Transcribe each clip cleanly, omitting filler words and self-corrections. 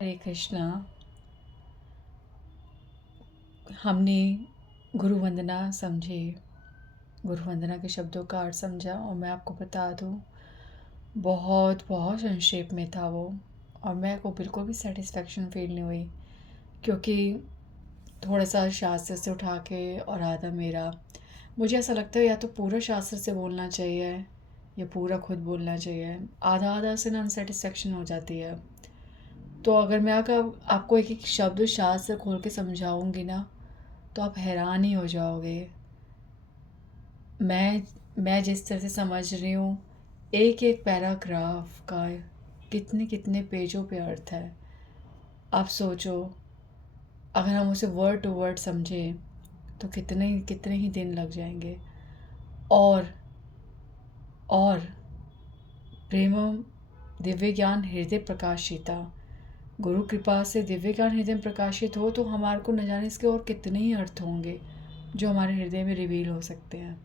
हरे कृष्णा। हमने गुरु वंदना समझी, गुरु वंदना के शब्दों का अर्थ समझा और मैं आपको बता दूं बहुत बहुत संक्षेप में था वो। और मेरे को बिल्कुल भी सेटिस्फेक्शन फील नहीं हुई क्योंकि थोड़ा सा शास्त्र से उठा के और आधा मेरा, मुझे ऐसा लगता है या तो पूरा शास्त्र से बोलना चाहिए या पूरा खुद बोलना चाहिए। आधा आधा से ना अनसेटिस्फेक्शन हो जाती है। तो अगर मैं आपको एक एक शब्द शास्त्र खोल के समझाऊंगी ना तो आप हैरान ही हो जाओगे। मैं जिस तरह से समझ रही हूँ, एक एक पैराग्राफ का कितने कितने पेजों पे अर्थ है। आप सोचो, अगर हम उसे वर्ड टू वर्ड समझें तो कितने कितने ही दिन लग जाएंगे। और और प्रेमम दिव्य ज्ञान हृदय प्रकाशिता, गुरु कृपा से दिव्य ज्ञान हृदय में प्रकाशित हो तो हमारे को न जाने इसके और कितने ही अर्थ होंगे जो हमारे हृदय में रिवील हो सकते हैं।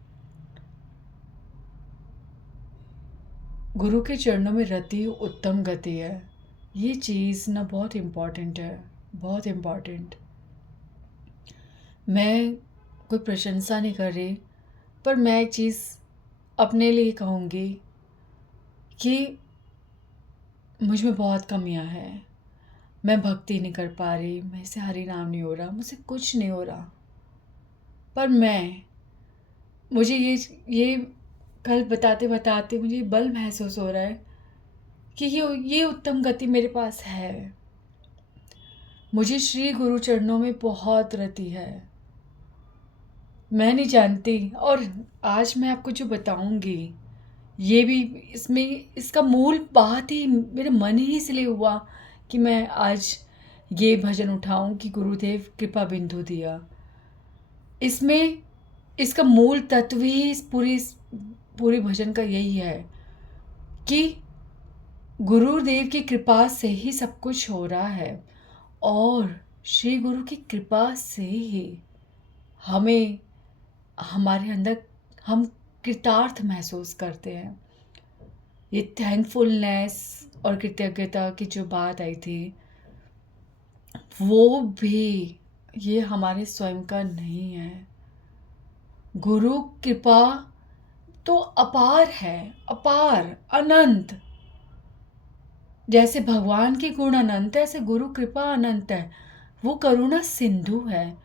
गुरु के चरणों में रति उत्तम गति है। ये चीज़ ना बहुत इम्पॉर्टेंट है, बहुत इम्पॉर्टेंट। मैं कोई प्रशंसा नहीं कर रही, पर मैं एक चीज़ अपने लिए कहूँगी कि मुझ में बहुत कमियां हैं। मैं भक्ति नहीं कर पा रही, मेरे से हरि नाम नहीं हो रहा, मुझसे कुछ नहीं हो रहा। पर मुझे ये कल बताते बताते मुझे बल महसूस हो रहा है कि ये उत्तम गति मेरे पास है। मुझे श्री गुरु चरणों में बहुत रति है, मैं नहीं जानती। और आज मैं आपको जो बताऊंगी ये भी, इसमें इसका मूल बात ही मेरे मन ही इसलिए हुआ कि मैं आज ये भजन उठाऊं कि गुरुदेव कृपा बिंदु दिया। इसमें इसका मूल तत्व ही इस पूरी भजन का यही है कि गुरुदेव की कृपा से ही सब कुछ हो रहा है और श्री गुरु की कृपा से ही हमें हमारे अंदर हम कृतार्थ महसूस करते हैं। ये थैंकफुलनेस और कृतज्ञता की जो बात आई थी वो भी ये हमारे स्वयं का नहीं है। गुरु कृपा तो अपार है, अपार अनंत। जैसे भगवान के गुण अनंत है ऐसे गुरु कृपा अनंत है। वो करुणा सिंधु है,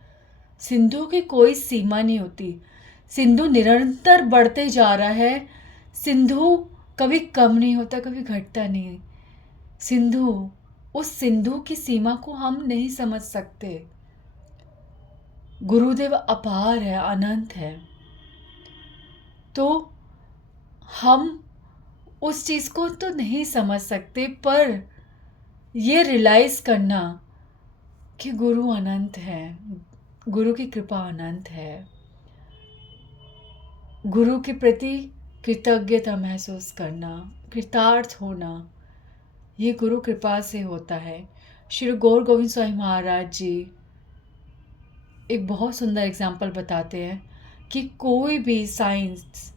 सिंधु की कोई सीमा नहीं होती। सिंधु निरंतर बढ़ते जा रहा है। सिंधु कभी कम नहीं होता, कभी घटता नहीं। सिंधु, उस सिंधु की सीमा को हम नहीं समझ सकते। गुरुदेव अपार है, अनंत है। तो हम उस चीज़ को तो नहीं समझ सकते, पर ये रियलाइज करना कि गुरु अनंत है, गुरु की कृपा अनंत है, गुरु के प्रति कृतज्ञता महसूस करना, कृतार्थ होना, ये गुरु कृपा से होता है। श्री गौर गोविंद स्वामी महाराज जी एक बहुत सुंदर एग्जाम्पल बताते हैं कि कोई भी साइंस,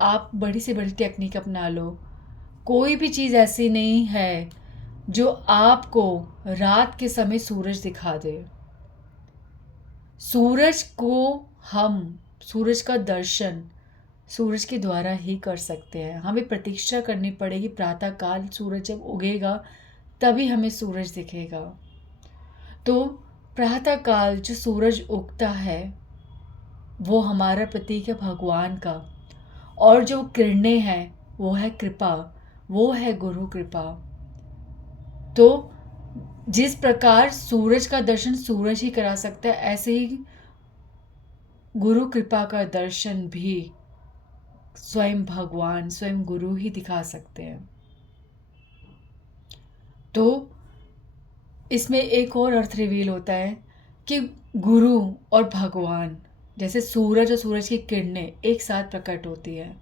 आप बड़ी से बड़ी टेक्निक अपना लो, कोई भी चीज़ ऐसी नहीं है जो आपको रात के समय सूरज दिखा दे। सूरज को हम सूरज का दर्शन सूरज के द्वारा ही कर सकते हैं। हमें प्रतीक्षा करनी पड़ेगी प्रातः काल, सूरज जब उगेगा तभी हमें सूरज दिखेगा। तो प्रातः काल जो सूरज उगता है वो हमारा प्रतीक है भगवान का, और जो किरणें हैं वो है कृपा, वो है गुरु कृपा। तो जिस प्रकार सूरज का दर्शन सूरज ही करा सकता है, ऐसे ही गुरु कृपा का दर्शन भी स्वयं भगवान, स्वयं गुरु ही दिखा सकते हैं। तो इसमें एक और अर्थ रिवील होता है कि गुरु और भगवान, जैसे सूरज और सूरज की किरणें एक साथ प्रकट होती है,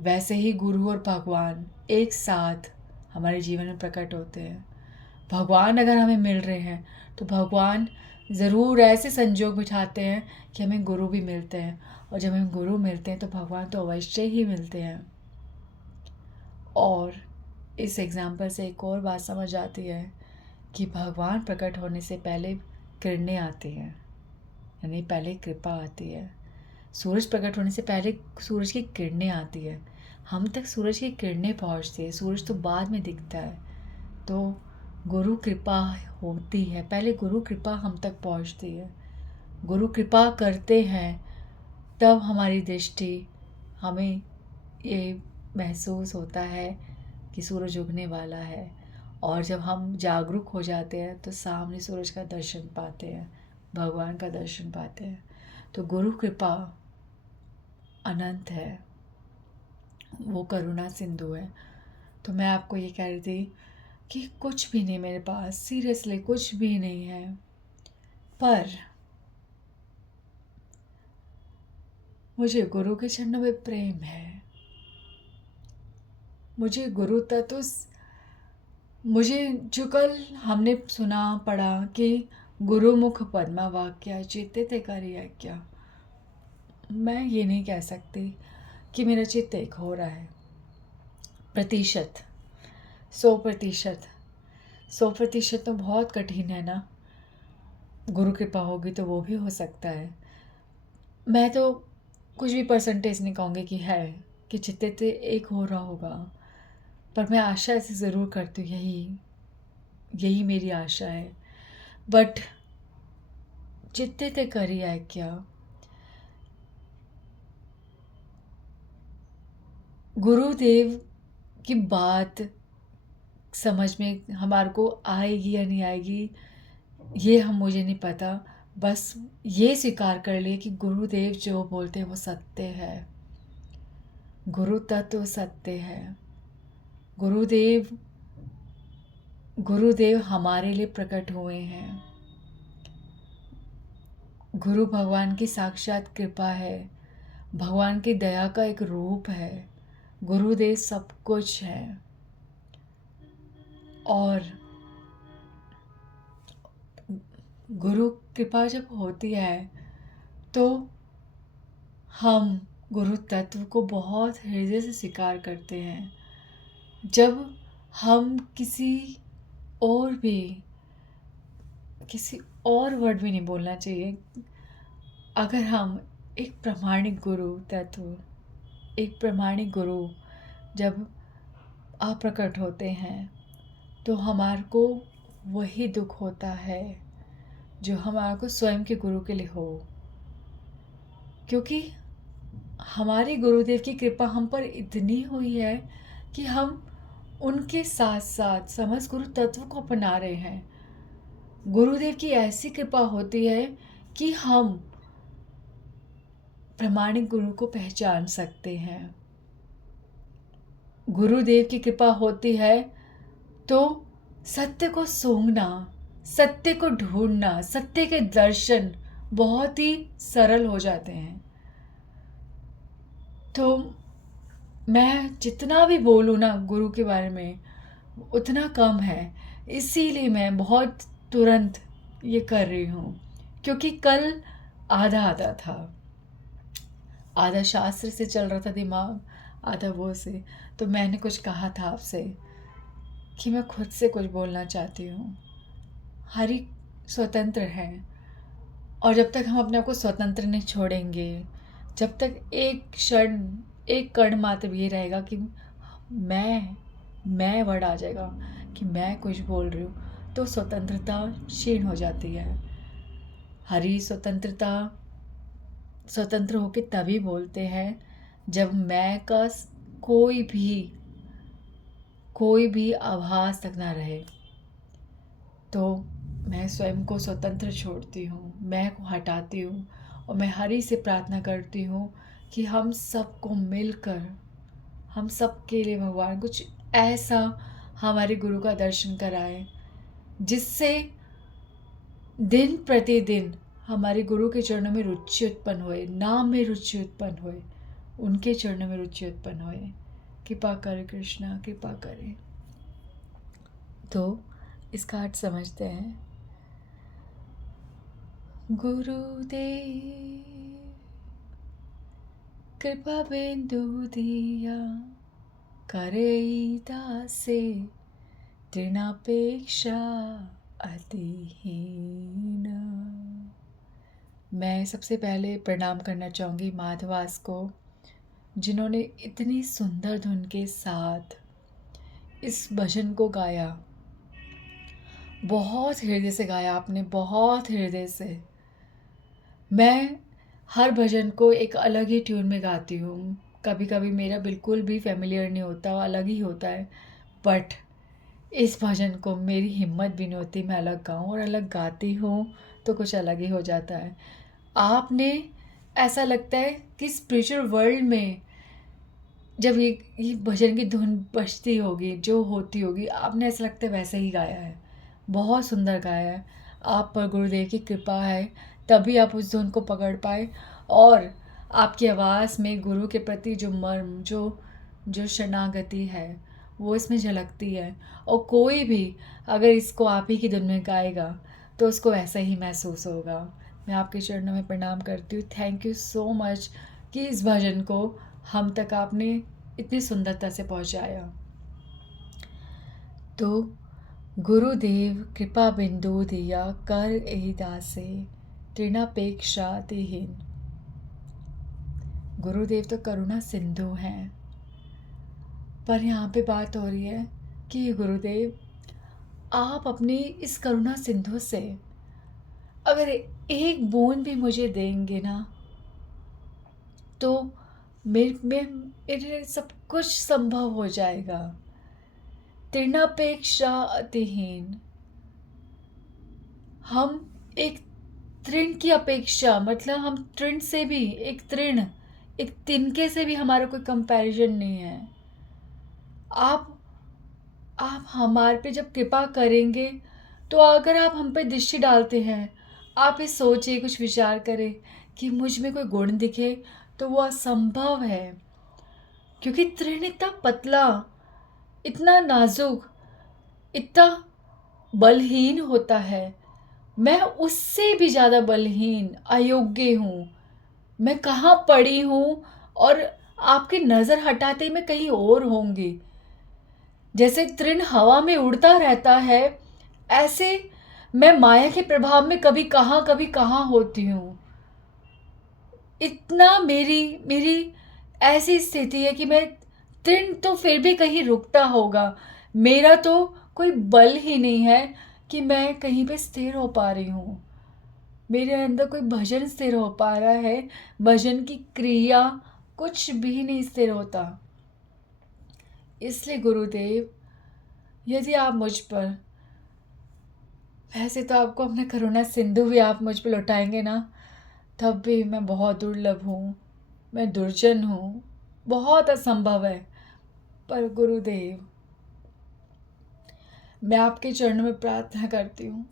वैसे ही गुरु और भगवान एक साथ हमारे जीवन में प्रकट होते हैं। भगवान अगर हमें मिल रहे हैं तो भगवान ज़रूर ऐसे संजोग बिठाते हैं कि हमें गुरु भी मिलते हैं, और जब हमें गुरु मिलते हैं तो भगवान तो अवश्य ही मिलते हैं। और इस एग्ज़ाम्पल से एक और बात समझ आती है कि भगवान प्रकट होने से पहले किरणें आती हैं, यानी पहले कृपा आती है। सूरज प्रकट होने से पहले सूरज की किरणें आती है, हम तक सूरज की किरणें पहुंचती है, सूरज तो बाद में दिखता है। तो गुरु कृपा होती है, पहले गुरु कृपा हम तक पहुंचती है। गुरु कृपा करते हैं तब हमारी दृष्टि, हमें ये महसूस होता है कि सूरज उगने वाला है। और जब हम जागरूक हो जाते हैं तो सामने सूरज का दर्शन पाते हैं, भगवान का दर्शन पाते हैं। तो गुरु कृपा अनंत है, वो करुणा सिंधु है। तो मैं आपको ये कह रही थी कि कुछ भी नहीं मेरे पास, सीरियसली कुछ भी नहीं है, पर मुझे गुरु के चरणों में प्रेम है। मुझे गुरु तत्व, मुझे जो कल हमने सुना पढ़ा कि गुरुमुख पद्मा वाक्या चित्ते ते करी क्या, मैं ये नहीं कह सकती कि मेरा चित्त एक हो रहा है। प्रतिशत 100%, 100% तो बहुत कठिन है ना। गुरु कृपा होगी तो वो भी हो सकता है। मैं तो कुछ भी परसेंटेज नहीं कहूँगी कि है कि चित्ते ते एक हो रहा होगा, पर मैं आशा ऐसे ज़रूर करती हूँ, यही मेरी आशा है। बट चित्ते ते करी है क्या, गुरुदेव की बात समझ में हमारे को आएगी या नहीं आएगी ये मुझे नहीं पता। बस ये स्वीकार कर लिए कि गुरुदेव जो बोलते हैं वो सत्य है, गुरु तत्व सत्य है। गुरुदेव गुरुदेव हमारे लिए प्रकट हुए हैं। गुरु भगवान की साक्षात कृपा है, भगवान की दया का एक रूप है। गुरुदेव सब कुछ है। और गुरु कृपा जब होती है तो हम गुरु तत्व को बहुत हृदय से स्वीकार करते हैं। जब हम किसी और वर्ड भी नहीं बोलना चाहिए, अगर हम एक प्रामाणिक गुरु तत्व, एक प्रामाणिक गुरु जब अप्रकट होते हैं तो हमारे को वही दुख होता है जो हमारे को स्वयं के गुरु के लिए हो, क्योंकि हमारे गुरुदेव की कृपा हम पर इतनी हुई है कि हम उनके साथ साथ समस्त गुरु तत्व को अपना रहे हैं। गुरुदेव की ऐसी कृपा होती है कि हम प्रामाणिक गुरु को पहचान सकते हैं। गुरुदेव की कृपा होती है तो सत्य को सूंघना, सत्य को ढूंढना, सत्य के दर्शन बहुत ही सरल हो जाते हैं। तो मैं जितना भी बोलूँ ना गुरु के बारे में उतना कम है, इसीलिए मैं बहुत तुरंत ये कर रही हूँ, क्योंकि कल आधा आधा था, आधा शास्त्र से चल रहा था दिमाग, आधा वो से। तो मैंने कुछ कहा था आपसे कि मैं खुद से कुछ बोलना चाहती हूँ। हर एक स्वतंत्र है, और जब तक हम अपने आप को स्वतंत्र नहीं छोड़ेंगे, जब तक एक क्षण, एक कण मात्र भी ये रहेगा कि मैं वर्ड आ जाएगा कि मैं कुछ बोल रही हूँ, तो स्वतंत्रता क्षीण हो जाती है। हरी स्वतंत्रता, स्वतंत्र होकर तभी बोलते हैं जब मैं का कोई भी आभास तक ना रहे। तो मैं स्वयं को स्वतंत्र छोड़ती हूँ, मैं को हटाती हूँ, और मैं हरि से प्रार्थना करती हूँ कि हम सबको मिलकर, हम सबके लिए भगवान कुछ ऐसा हमारे गुरु का दर्शन कराए जिससे दिन प्रतिदिन हमारे गुरु के चरणों में रुचि उत्पन्न होए, नाम में रुचि उत्पन्न होए, उनके चरणों में रुचि उत्पन्न होए। कृपा करे कृष्णा, कृपा करे। तो इसका अर्थ समझते हैं। गुरुदेव कृपा बिंदु दिया, करे दासे तृणापेक्षा, मैं सबसे पहले प्रणाम करना चाहूँगी माधवास को, जिन्होंने इतनी सुंदर धुन के साथ इस भजन को गाया। बहुत हृदय से गाया आपने, बहुत हृदय से। मैं हर भजन को एक अलग ही ट्यून में गाती हूँ। कभी कभी मेरा बिल्कुल भी फ़ैमिलियर नहीं होता, अलग ही होता है। बट इस भजन को मेरी हिम्मत भी नहीं होती मैं अलग गाऊँ, और अलग गाती हूँ तो कुछ अलग ही हो जाता है। आपने, ऐसा लगता है कि स्पिरिचुअल वर्ल्ड में जब ये भजन की धुन बजती होगी, जो होती होगी, आपने ऐसा लगता है वैसे ही गाया है। बहुत सुंदर गाया है। आप पर गुरुदेव की कृपा है, तभी आप उस धुन को पकड़ पाए। और आपकी आवाज़ में गुरु के प्रति जो मर्म, जो जो शरणागति है, वो इसमें झलकती है। और कोई भी अगर इसको आप ही की धुन में गाएगा तो उसको वैसा ही महसूस होगा। मैं आपके चरणों में प्रणाम करती हूँ। थैंक यू सो मच कि इस भजन को हम तक आपने इतनी सुंदरता से पहुँचाया। तो गुरुदेव कृपा बिंदु दिया कर एहि दासे, तृणापेक्षा तिहीन। गुरुदेव तो करुणा सिंधु हैं, पर यहाँ पे बात हो रही है कि गुरुदेव, आप अपनी इस करुणा सिंधु से अगर एक बूंद भी मुझे देंगे ना, तो मेरे सब कुछ संभव हो जाएगा। तृणापेक्षा अतिहीन। हम एक तृण की अपेक्षा, मतलब हम तृण से भी एक तृण, एक तिनके से भी हमारा कोई कंपैरिजन नहीं है। आप आप हमारे पे जब कृपा करेंगे, तो अगर आप हम पे दृष्टि डालते हैं, आप ये सोचिए, कुछ विचार करें कि मुझ में कोई गुण दिखे, तो वो असंभव है। क्योंकि तृण इतना पतला, इतना नाजुक, इतना बलहीन होता है। मैं उससे भी ज़्यादा बलहीन, अयोग्य हूँ। मैं कहाँ पड़ी हूँ, और आपकी नज़र हटाते ही मैं कहीं और होंगी। जैसे तृण हवा में उड़ता रहता है, ऐसे मैं माया के प्रभाव में कभी कहाँ होती हूँ। इतना मेरी मेरी ऐसी स्थिति है कि मैं, तृण तो फिर भी कहीं रुकता होगा, मेरा तो कोई बल ही नहीं है कि मैं कहीं पे स्थिर हो पा रही हूँ। मेरे अंदर कोई भजन स्थिर हो पा रहा है, भजन की क्रिया कुछ भी नहीं स्थिर होता। इसलिए गुरुदेव, यदि आप मुझ पर, वैसे तो आपको अपना करुणा सिंधु भी आप मुझ पर लौटाएंगे ना, तब भी मैं बहुत दुर्लभ हूँ, मैं दुर्जन हूँ, बहुत असंभव है। पर गुरुदेव, मैं आपके चरणों में प्रार्थना करती हूँ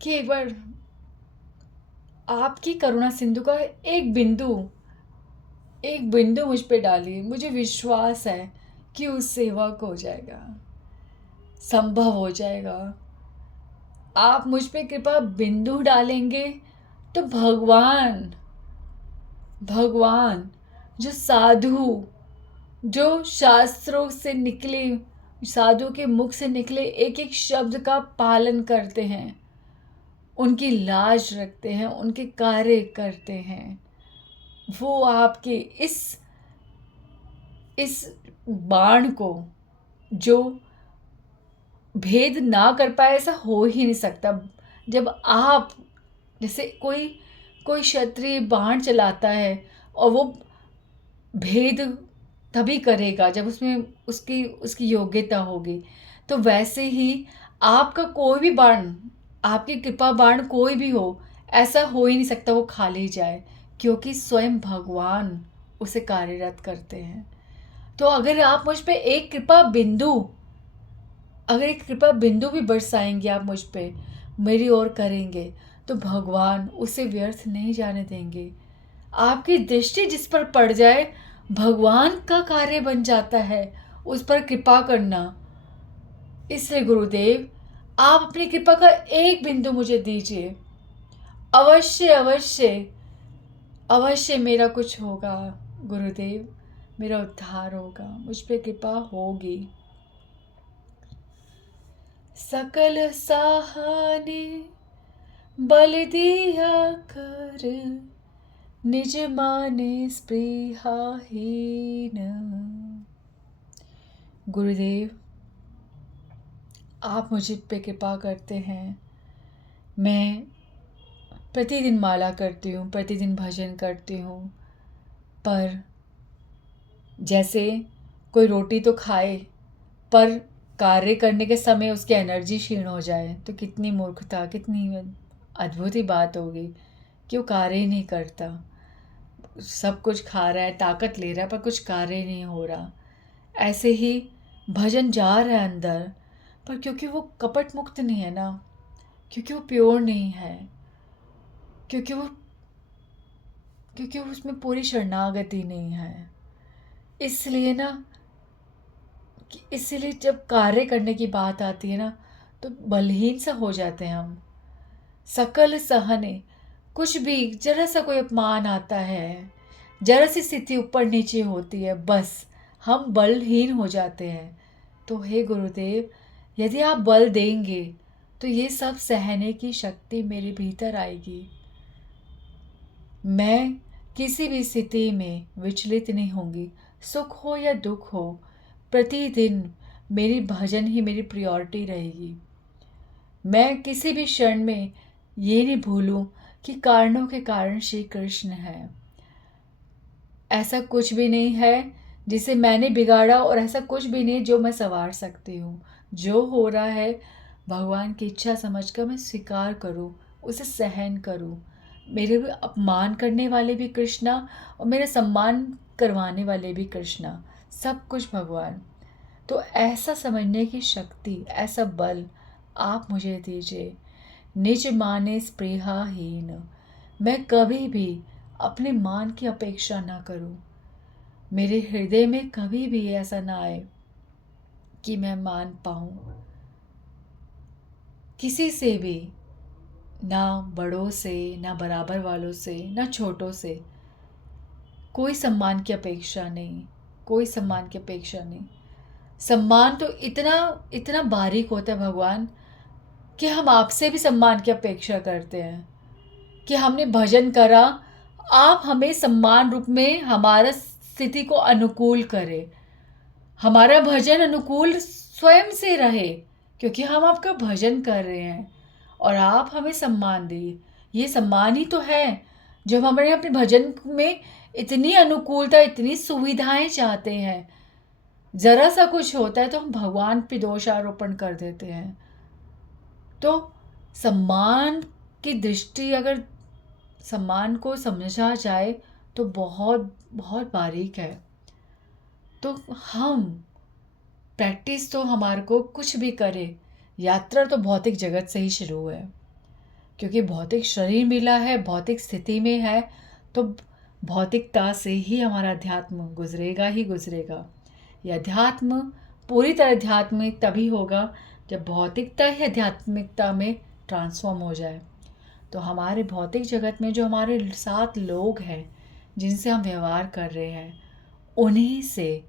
कि एक बार आपकी करुणा सिंधु का एक बिंदु मुझ पे डालिए। मुझे विश्वास है कि उस सेवा को हो जाएगा, संभव हो जाएगा। आप मुझ पे कृपा बिंदु डालेंगे तो भगवान, भगवान जो साधु, जो शास्त्रों से निकले, साधु के मुख से निकले एक एक शब्द का पालन करते हैं, उनकी लाज रखते हैं, उनके कार्य करते हैं, वो आपके इस बाण को जो भेद ना कर पाए, ऐसा हो ही नहीं सकता। जब आप, जैसे कोई कोई क्षत्रिय बाण चलाता है, और वो भेद तभी करेगा जब उसमें उसकी उसकी योग्यता होगी। तो वैसे ही आपका कोई भी बाण, आपकी कृपा बाण कोई भी हो, ऐसा हो ही नहीं सकता वो खाली जाए, क्योंकि स्वयं भगवान उसे कार्यरत करते हैं। तो अगर आप मुझ पे एक कृपा बिंदु, अगर एक कृपा बिंदु भी बरसाएंगे आप मुझ पे, मेरी ओर करेंगे, तो भगवान उसे व्यर्थ नहीं जाने देंगे। आपकी दृष्टि जिस पर पड़ जाए, भगवान का कार्य बन जाता है उस पर कृपा करना। इसलिए गुरुदेव, आप अपनी कृपा का एक बिंदु मुझे दीजिए। अवश्य अवश्य अवश्य मेरा कुछ होगा गुरुदेव, मेरा उद्धार होगा, मुझ पे कृपा होगी। सकल सहाने बल दिया कर, निज माने स्पृहाहीन। गुरुदेव, आप मुझे पे कृपा करते हैं। मैं प्रतिदिन माला करती हूँ, प्रतिदिन भजन करती हूँ, पर जैसे कोई रोटी तो खाए पर कार्य करने के समय उसकी एनर्जी क्षीण हो जाए तो कितनी मूर्खता, कितनी अद्भुत ही बात होगी कि वो कार्य ही नहीं करता। सब कुछ खा रहा है, ताकत ले रहा है, पर कुछ कार्य नहीं हो रहा। ऐसे ही भजन जा रहा है अंदर, पर क्योंकि वो कपट मुक्त नहीं है ना, क्योंकि वो प्योर नहीं है, क्योंकि वो उसमें पूरी शरणागति नहीं है, इसलिए ना इसलिए जब कार्य करने की बात आती है ना तो बलहीन सा हो जाते हैं हम। सकल सहने, कुछ भी जरा सा कोई अपमान आता है, जरा सी स्थिति ऊपर नीचे होती है, बस हम बलहीन हो जाते हैं। तो हे गुरुदेव, यदि आप बल देंगे तो ये सब सहने की शक्ति मेरे भीतर आएगी। मैं किसी भी स्थिति में विचलित नहीं होंगी, सुख हो या दुख हो, प्रतिदिन मेरी भजन ही मेरी प्रायोरिटी रहेगी। मैं किसी भी क्षण में ये नहीं भूलूं कि कारणों के कारण श्री कृष्ण है। ऐसा कुछ भी नहीं है जिसे मैंने बिगाड़ा, और ऐसा कुछ भी नहीं जो मैं संवार सकती हूँ। जो हो रहा है भगवान की इच्छा समझकर मैं स्वीकार करूँ, उसे सहन करूँ। मेरे भी अपमान करने वाले भी कृष्णा और मेरा सम्मान करवाने वाले भी कृष्णा, सब कुछ भगवान। तो ऐसा समझने की शक्ति, ऐसा बल आप मुझे दीजिए। निज माने स्पृहाहीन, मैं कभी भी अपने मान की अपेक्षा ना करूं। मेरे हृदय में कभी भी ऐसा ना आए कि मैं मान पाऊं किसी से भी, ना बड़ों से, ना बराबर वालों से, ना छोटों से। कोई सम्मान की अपेक्षा नहीं, कोई सम्मान की अपेक्षा नहीं। सम्मान तो इतना इतना बारीक होता है भगवान कि हम आपसे भी सम्मान की अपेक्षा करते हैं कि हमने भजन करा, आप हमें सम्मान रूप में हमारा स्थिति को अनुकूल करें, हमारा भजन अनुकूल स्वयं से रहे, क्योंकि हम आपका भजन कर रहे हैं और आप हमें सम्मान दिए। ये सम्मान ही तो है जब हमारे अपने भजन में इतनी अनुकूलता, इतनी सुविधाएं चाहते हैं। ज़रा सा कुछ होता है तो हम भगवान पे दोषारोपण कर देते हैं। तो सम्मान की दृष्टि, अगर सम्मान को समझा जाए तो बहुत बहुत बारीक है। तो हम प्रैक्टिस तो हमारे को कुछ भी करे, यात्रा तो भौतिक जगत से ही शुरू है, क्योंकि भौतिक शरीर मिला है, भौतिक स्थिति में है, तो भौतिकता से ही हमारा अध्यात्म गुजरेगा ही गुजरेगा। यह अध्यात्म पूरी तरह आध्यात्मिक तभी होगा जब भौतिकता ही आध्यात्मिकता में ट्रांसफॉर्म हो जाए। तो हमारे भौतिक जगत में जो हमारे साथ लोग हैं जिनसे हम व्यवहार कर रहे हैं, उन्हीं से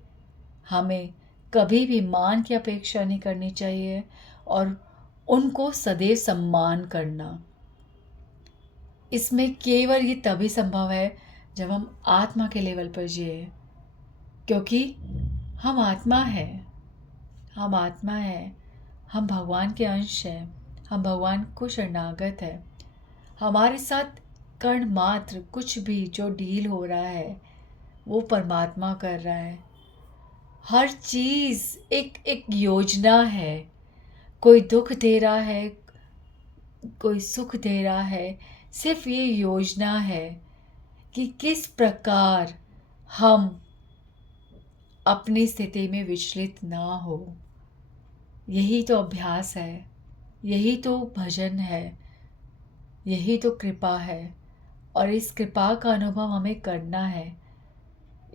हमें कभी भी मान की अपेक्षा नहीं करनी चाहिए और उनको सदैव सम्मान करना। इसमें केवल ये तभी संभव है जब हम आत्मा के लेवल पर जिए, क्योंकि हम आत्मा है, हम आत्मा है, हम भगवान के अंश हैं, हम भगवान को शरणागत है। हमारे साथ कण मात्र कुछ भी जो डील हो रहा है वो परमात्मा कर रहा है। हर चीज़ एक एक योजना है। कोई दुख दे रहा है, कोई सुख दे रहा है, सिर्फ ये योजना है कि किस प्रकार हम अपनी स्थिति में विचलित ना हो। यही तो अभ्यास है, यही तो भजन है, यही तो कृपा है। और इस कृपा का अनुभव हमें करना है।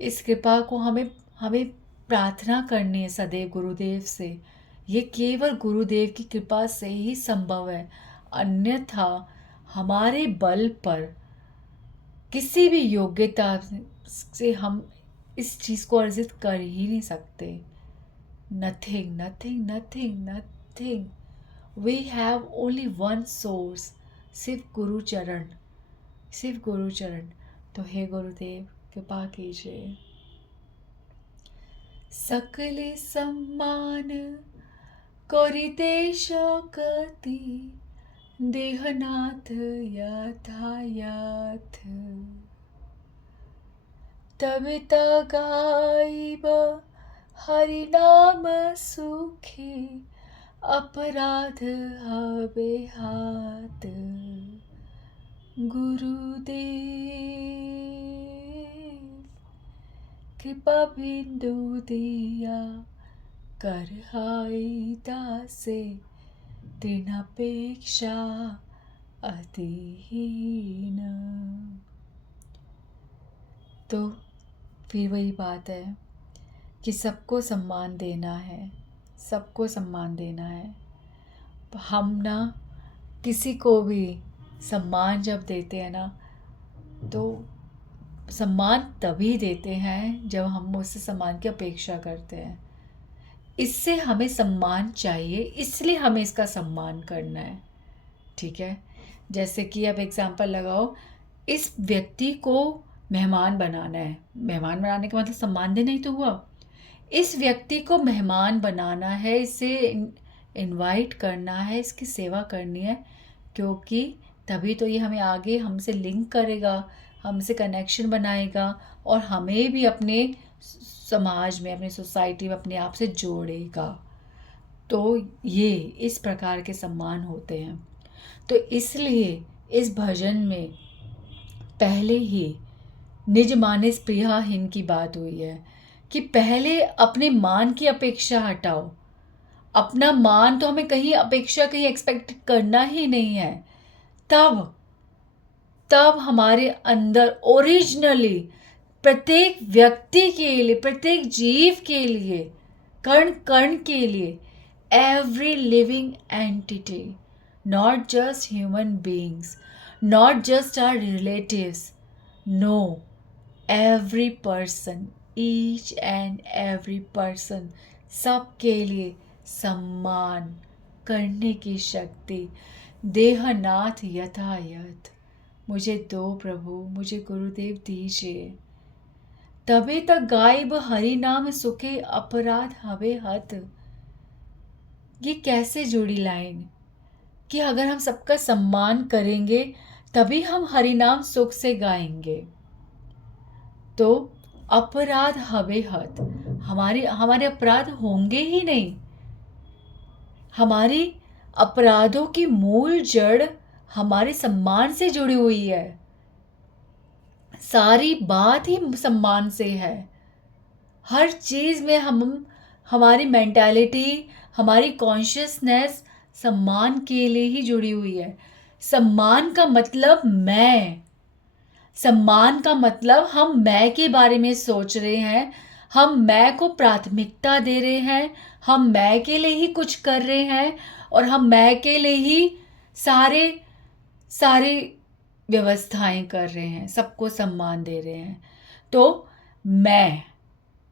इस कृपा को हमें हमें प्रार्थना करनी है सदैव गुरुदेव से। ये केवल गुरुदेव की कृपा से ही संभव है, अन्यथा हमारे बल पर किसी भी योग्यता से हम इस चीज़ को अर्जित कर ही नहीं सकते। Nothing nothing nothing nothing. We have only one source, सिर्फ गुरु चरण, सिर्फ गुरु चरण। तो हे गुरुदेव कृपा कीजिए। सकले सम्मान करिते शक्ति देहनाथ यथायथ, तबे गायब हरिनाम सुखे अपराध हवे हाथ। गुरुदेव कृपा बिंदु दिया कर हाई दासे, तृणापेक्षा अतिहीन। तो फिर वही बात है कि सबको सम्मान देना है, सबको सम्मान देना है। हम ना किसी को भी सम्मान जब देते हैं ना, तो सम्मान तभी देते हैं जब हम उससे सम्मान की अपेक्षा करते हैं। इससे हमें सम्मान चाहिए, इसलिए हमें इसका सम्मान करना है। ठीक है, जैसे कि अब एग्जांपल लगाओ, इस व्यक्ति को मेहमान बनाना है। मेहमान बनाने का मतलब सम्मान देना ही तो हुआ। इस व्यक्ति को मेहमान बनाना है, इसे इनवाइट करना है, इसकी सेवा करनी है, क्योंकि तभी तो ये हमें आगे हमसे लिंक करेगा, हमसे कनेक्शन बनाएगा और हमें भी अपने समाज में, अपनी सोसाइटी में अपने आप से जोड़ेगा। तो ये इस प्रकार के सम्मान होते हैं। तो इसलिए इस भजन में पहले ही निज मानिस प्रियाहीन की बात हुई है कि पहले अपने मान की अपेक्षा हटाओ। अपना मान तो हमें कहीं अपेक्षा, कहीं एक्सपेक्ट करना ही नहीं है। तब हमारे अंदर ओरिजिनली प्रत्येक व्यक्ति के लिए, प्रत्येक जीव के लिए, कण कण के लिए, every living entity, not just human beings, not just our relatives, no, every person, each and every person, सबके लिए सम्मान करने की शक्ति देहनाथ यथायथ मुझे दो प्रभु, मुझे गुरुदेव दीजिए। तबे तक गायब हरि नाम सुखे अपराध हवे हत। ये कैसे जुड़ी लाइन कि अगर हम सबका सम्मान करेंगे तभी हम हरि नाम सुख से गाएंगे। तो अपराध हवे हत, हमारे अपराध होंगे ही नहीं। हमारी अपराधों की मूल जड़ हमारे सम्मान से जुड़ी हुई है। सारी बात ही सम्मान से है। हर चीज़ में हमारी मेंटालिटी, हमारी कॉन्शियसनेस सम्मान के लिए ही जुड़ी हुई है। सम्मान का मतलब मैं, सम्मान का मतलब हम मैं के बारे में सोच रहे हैं, हम मैं को प्राथमिकता दे रहे हैं, हम मैं के लिए ही कुछ कर रहे हैं और हम मैं के लिए ही सारी व्यवस्थाएं कर रहे हैं, सबको सम्मान दे रहे हैं। तो मैं,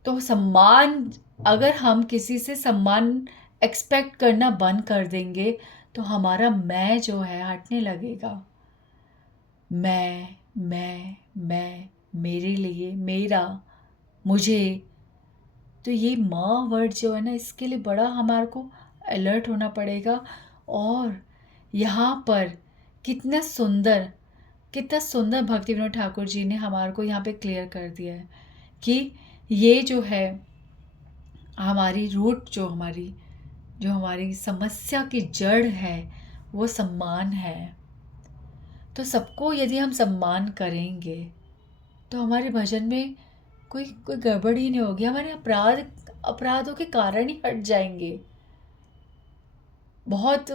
तो सम्मान, अगर हम किसी से सम्मान एक्सपेक्ट करना बंद कर देंगे तो हमारा मैं जो है हटने लगेगा। मैं, मेरे लिए, मेरा, मुझे। तो ये माँ वर्ड जो है ना, इसके लिए बड़ा हमारे को अलर्ट होना पड़ेगा। और यहाँ पर कितना सुंदर भक्ति विनोद ठाकुर जी ने हमारे को यहाँ पे क्लियर कर दिया है कि ये जो है हमारी रूट, जो हमारी समस्या की जड़ है वो सम्मान है। तो सबको यदि हम सम्मान करेंगे तो हमारे भजन में कोई गड़बड़ ही नहीं होगी। हमारे अपराधों के कारण ही हट जाएंगे। बहुत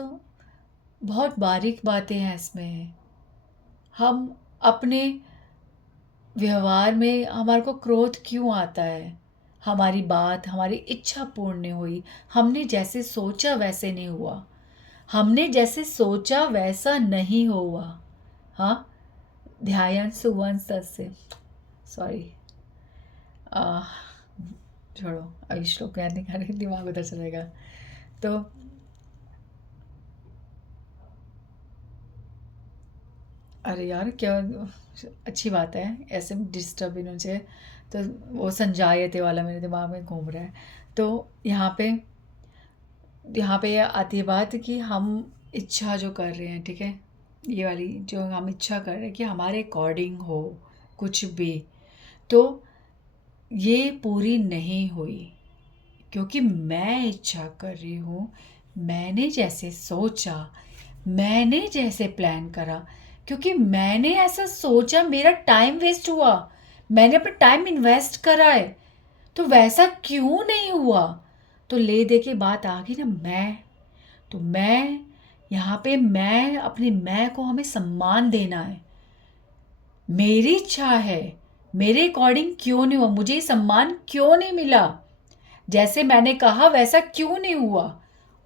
बहुत बारीक बातें हैं इसमें। हम अपने व्यवहार में हमारे को क्रोध क्यों आता है? हमारी बात, हमारी इच्छा पूर्ण नहीं हुई, हमने जैसे सोचा वैसे नहीं हुआ, हमने जैसे सोचा वैसा नहीं हुआ। हाँ, ध्यान सुवन से सॉरी, छोड़ो, अभी श्लोक याद नहीं कर रही, दिमाग उधर चलेगा। तो अरे यार, क्या अच्छी बात है, ऐसे डिस्टर्ब इन्होंने, तो वो संजायते वाला मेरे दिमाग में घूम रहा है। तो यहाँ पे यहाँ पे आती है बात कि हम इच्छा जो कर रहे हैं, ठीक है, ये वाली जो हम इच्छा कर रहे हैं कि हमारे अकॉर्डिंग हो कुछ भी, तो ये पूरी नहीं हुई, क्योंकि मैं इच्छा कर रही हूँ, मैंने जैसे सोचा, मैंने जैसे प्लान करा, क्योंकि मैंने ऐसा सोचा, मेरा टाइम वेस्ट हुआ, मैंने अपना टाइम इन्वेस्ट करा है, तो वैसा क्यों नहीं हुआ। तो ले दे के बात आ गई ना, मैं, तो मैं यहाँ पे, मैं अपनी मैं को हमें सम्मान देना है। मेरी इच्छा है, मेरे अकॉर्डिंग क्यों नहीं हुआ, मुझे ये सम्मान क्यों नहीं मिला, जैसे मैंने कहा वैसा क्यों नहीं हुआ,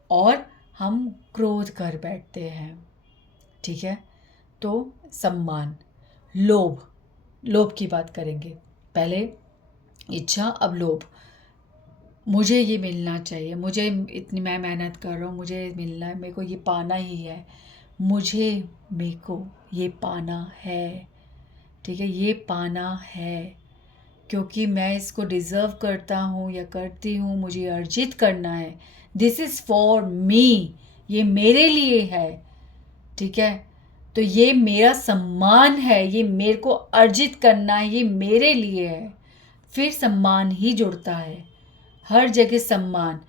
और हम क्रोध कर बैठते हैं, ठीक है। तो सम्मान, लोभ, लोभ की बात करेंगे, पहले इच्छा, अब लोभ। मुझे ये मिलना चाहिए, मुझे इतनी, मैं मेहनत कर रहा हूँ, मुझे मिलना है, मेरे को ये पाना ही है, मेरे को ये पाना है, ठीक है, ये पाना है, क्योंकि मैं इसको डिज़र्व करता हूँ या करती हूँ, मुझे अर्जित करना है, दिस इज़ फॉर मी, ये मेरे लिए है, ठीक है। तो ये मेरा सम्मान है, ये मेरे को अर्जित करना है, ये मेरे लिए है, फिर सम्मान ही जुड़ता है, हर जगह सम्मान।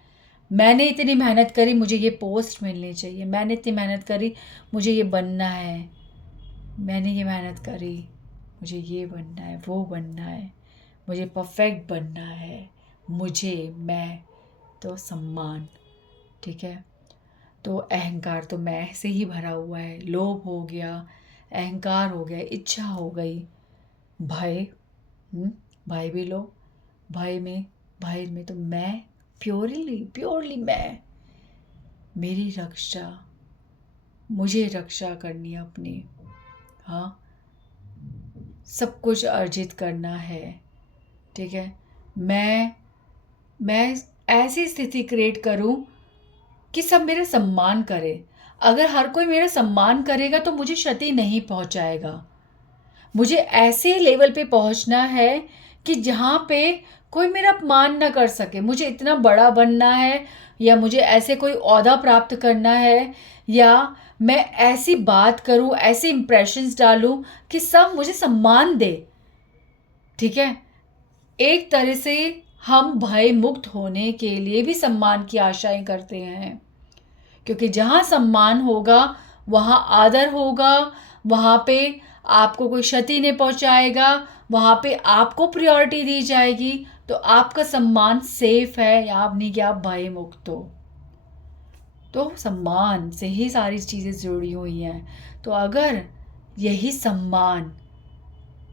मैंने इतनी मेहनत करी, मुझे ये पोस्ट मिलनी चाहिए, मैंने इतनी मेहनत करी, मुझे ये बनना है, मैंने ये मेहनत करी, मुझे ये बनना है, वो बनना है, मुझे परफेक्ट बनना है, मुझे, मैं, तो सम्मान, ठीक है। तो अहंकार तो मैं से ही भरा हुआ है, लोभ हो गया, अहंकार हो गया, इच्छा हो गई, भय, भय भी लो, भय में, भय में तो मैं, प्योरली प्योरली मैं, मेरी रक्षा, मुझे रक्षा करनी है अपनी, हाँ, सब कुछ अर्जित करना है, ठीक है। मैं ऐसी स्थिति क्रिएट करूं कि सब मेरा सम्मान करे, अगर हर कोई मेरा सम्मान करेगा तो मुझे क्षति नहीं पहुंचाएगा, मुझे ऐसे लेवल पे पहुंचना है कि जहाँ पे कोई मेरा अपमान ना कर सके, मुझे इतना बड़ा बनना है, या मुझे ऐसे कोई ओहदा प्राप्त करना है, या मैं ऐसी बात करूँ, ऐसे इंप्रेशंस डालूँ कि सब मुझे सम्मान दे, ठीक है। एक तरह से हम भय मुक्त होने के लिए भी सम्मान की आशाएं करते हैं, क्योंकि जहाँ सम्मान होगा वहाँ आदर होगा, वहाँ पे आपको कोई क्षति नहीं पहुँचाएगा, वहाँ पे आपको प्रायोरिटी दी जाएगी, तो आपका सम्मान सेफ है, या आप नहीं कि आप भय मुक्त हो। तो सम्मान से ही सारी चीज़ें जुड़ी हुई हैं। तो अगर यही सम्मान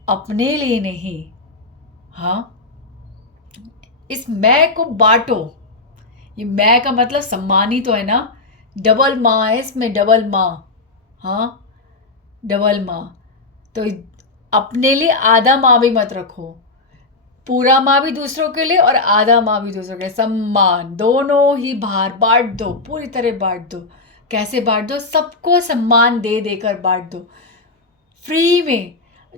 अपने लिए नहीं, हाँ, इस मैं को बांटो, ये मैं का मतलब सम्मान ही तो है ना, डबल माँ है इसमें, डबल माँ, हाँ, डबल माँ। तो अपने लिए आधा माँ भी मत रखो, पूरा माँ भी दूसरों के लिए और आधा माँ भी दूसरों के लिए, सम्मान दोनों ही भार बांट दो, पूरी तरह बांट दो। कैसे बांट दो, सबको सम्मान दे देकर बांट दो, फ्री में।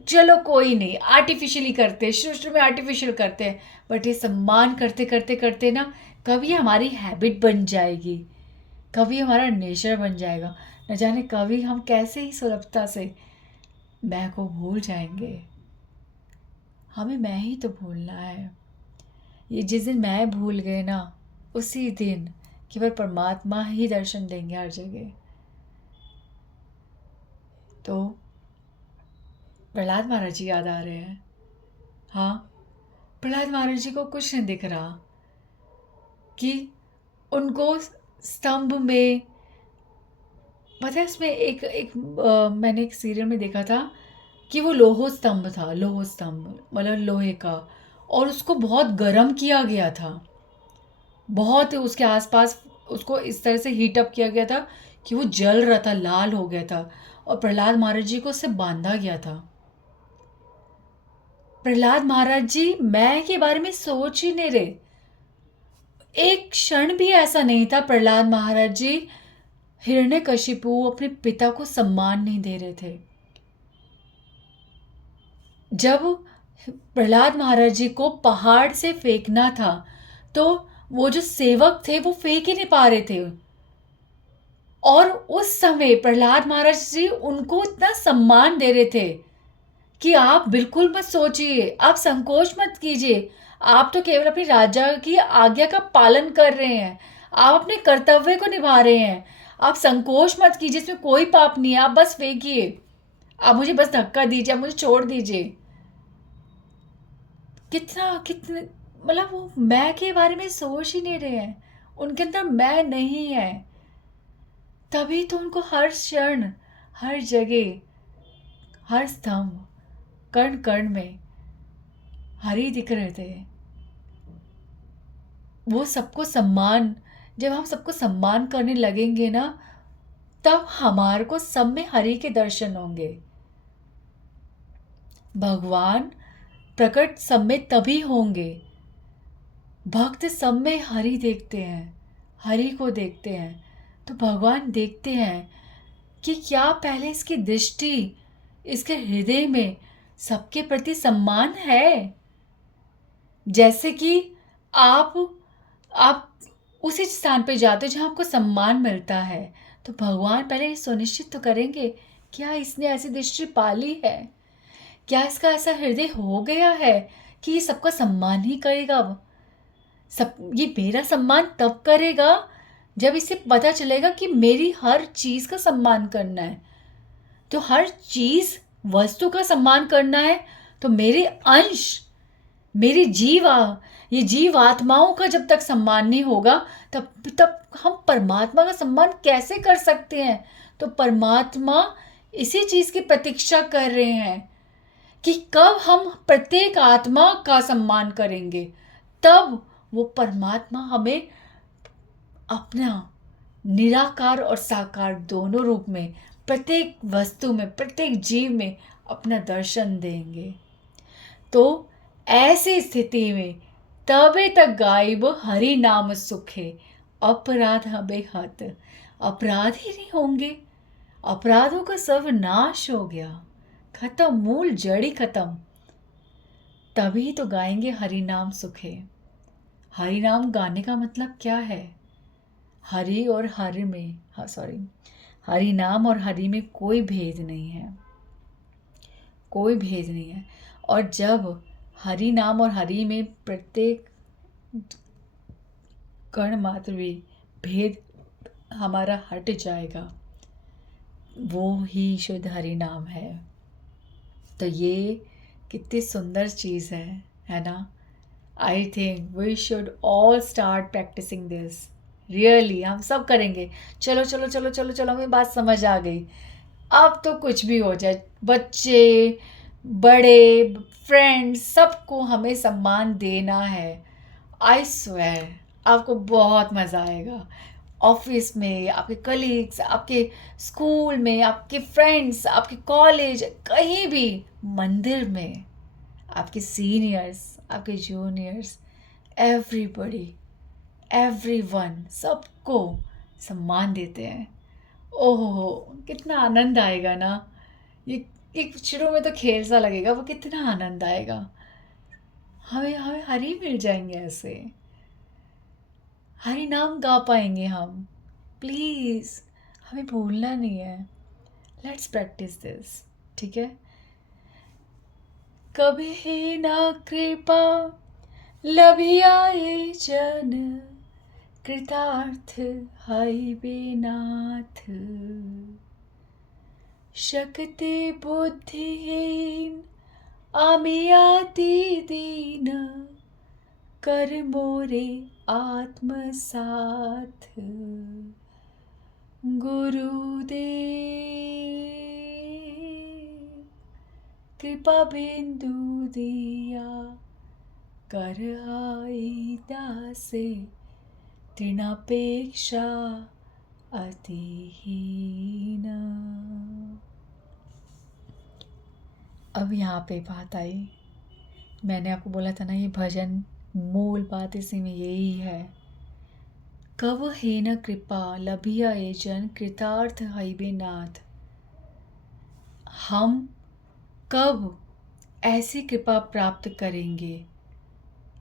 चलो कोई नहीं, आर्टिफिशियली करते हैं, शुरू शुरू में आर्टिफिशियल करते हैं, बट ये सम्मान करते करते करते ना, कभी हमारी हैबिट बन जाएगी, कभी हमारा नेचर बन जाएगा, न जाने कभी हम कैसे ही सुलभता से मैं को भूल जाएंगे। हमें मैं ही तो भूलना है, ये जिस दिन मैं भूल गए ना, उसी दिन केवल परमात्मा ही दर्शन देंगे हर जगह। तो प्रहलाद महाराज जी याद आ रहे हैं, हाँ, प्रहलाद महाराज जी को कुछ नहीं दिख रहा कि उनको स्तंभ में, पता है उसमें एक एक मैंने एक सीरियल में देखा था कि वो लोहो स्तंभ था, लोहो स्तंभ मतलब लोहे का, और उसको बहुत गर्म किया गया था, बहुत उसके आसपास उसको इस तरह से हीट अप किया गया था कि वो जल रहा था, लाल हो गया था, और प्रहलाद महाराज जी को उससे बांधा गया था। प्रहलाद महाराज जी मैं के बारे में सोच ही नहीं रहे, एक क्षण भी ऐसा नहीं था प्रहलाद महाराज जी हिरण्यकशिपु अपने पिता को सम्मान नहीं दे रहे थे, जब प्रहलाद महाराज जी को पहाड़ से फेंकना था, तो वो जो सेवक थे वो फेंक ही नहीं पा रहे थे। और उस समय प्रहलाद महाराज जी उनको इतना सम्मान दे रहे थे कि आप बिल्कुल मत सोचिए, आप संकोच मत कीजिए, आप तो केवल अपनी राजा की आज्ञा का पालन कर रहे हैं, आप अपने कर्तव्य को निभा रहे हैं, आप संकोच मत कीजिए, इसमें कोई पाप नहीं है, आप बस फेंकिए, आप मुझे बस धक्का दीजिए, आप मुझे छोड़ दीजिए। कितना कितने मतलब वो मैं के बारे में सोच ही नहीं रहे हैं, उनके अंदर मैं नहीं है। तभी तो उनको हर क्षण, हर जगह, हर स्तंभ, कण कण में हरि दिख रहे थे। वो सबको सम्मान, जब हम सबको सम्मान करने लगेंगे ना, तब हमारे को सब में हरि के दर्शन होंगे। भगवान प्रकट सब में तभी होंगे, भक्त सब में हरि देखते हैं, हरि को देखते हैं। तो भगवान देखते हैं कि क्या पहले इसकी दृष्टि, इसके हृदय में सबके प्रति सम्मान है। जैसे कि आप आप उसी स्थान पे जाते हो जहाँ आपको सम्मान मिलता है, तो भगवान पहले ये सुनिश्चित तो करेंगे, क्या इसने ऐसी दृष्टि पाली है, क्या इसका ऐसा हृदय हो गया है कि ये सबका सम्मान ही करेगा। अब सब ये मेरा सम्मान तब करेगा जब इसे पता चलेगा कि मेरी हर चीज़ का सम्मान करना है। तो हर चीज़, वस्तु का सम्मान करना है, तो मेरे अंश, मेरी ये जीव आत्माओं का जब तक सम्मान नहीं होगा, तब तब हम परमात्मा का सम्मान कैसे कर सकते हैं। तो परमात्मा इसी चीज़ की प्रतीक्षा कर रहे हैं कि कब हम प्रत्येक आत्मा का सम्मान करेंगे, तब वो परमात्मा हमें अपना निराकार और साकार दोनों रूप में, प्रत्येक वस्तु में, प्रत्येक जीव में अपना दर्शन देंगे। तो ऐसी स्थिति में तबे तक गायब हरि नाम सुखे, अपराध हबे हत। अपराध ही नहीं होंगे, अपराधों का सर्वनाश हो गया, खत्म, मूल जड़ ही खत्म। तभी तो गाएंगे हरि नाम सुखे। हरि नाम गाने का मतलब क्या है? हरि और हरि में, हाँ सॉरी, हरि नाम और हरि में कोई भेद नहीं है, कोई भेद नहीं है। और जब हरि नाम और हरि में प्रत्येक कण मात्र भी भेद हमारा हट जाएगा, वो ही शुद्ध हरि नाम है। तो ये कितनी सुंदर चीज़ है ना? I think we should all start practising this. Really हम सब करेंगे। चलो चलो चलो चलो चलो, हमें बात समझ आ गई। अब तो कुछ भी हो जाए, बच्चे, बड़े, फ्रेंड्स, सबको हमें सम्मान देना है। आई स्वेयर आपको बहुत मज़ा आएगा। ऑफिस में आपके कलीग्स, आपके स्कूल में आपके फ्रेंड्स, आपके कॉलेज, कहीं भी, मंदिर में आपके सीनियर्स, आपके जूनियर्स, एवरीबॉडी, एवरीवन, सबको सम्मान देते हैं। ओहो, कितना आनंद आएगा ना। ये एक शुरू में तो खेल सा लगेगा, वो कितना आनंद आएगा। हमें हमें हरी मिल जाएंगे ऐसे, हरी नाम गा पाएंगे हम। प्लीज़ हमें भूलना नहीं है। लेट्स प्रैक्टिस दिस, ठीक है? कभी ना कृपा लभियाए जन, कृतार्थ हइबे नाथ। शक्ति बुद्धिहीन आमी अति दीन, कर मोरे आत्मसाथ। गुरुदेव कृपा बिंदु दिया, कर आई दासे, तृणापेक्षा अतिहीन। अब यहाँ पे बात आई, मैंने आपको बोला था ना, ये भजन मूल बात इसी में यही है। कब हे न कृपा लभिया ये जन, कृतार्थ हइबे नाथ। हम कब ऐसी कृपा प्राप्त करेंगे,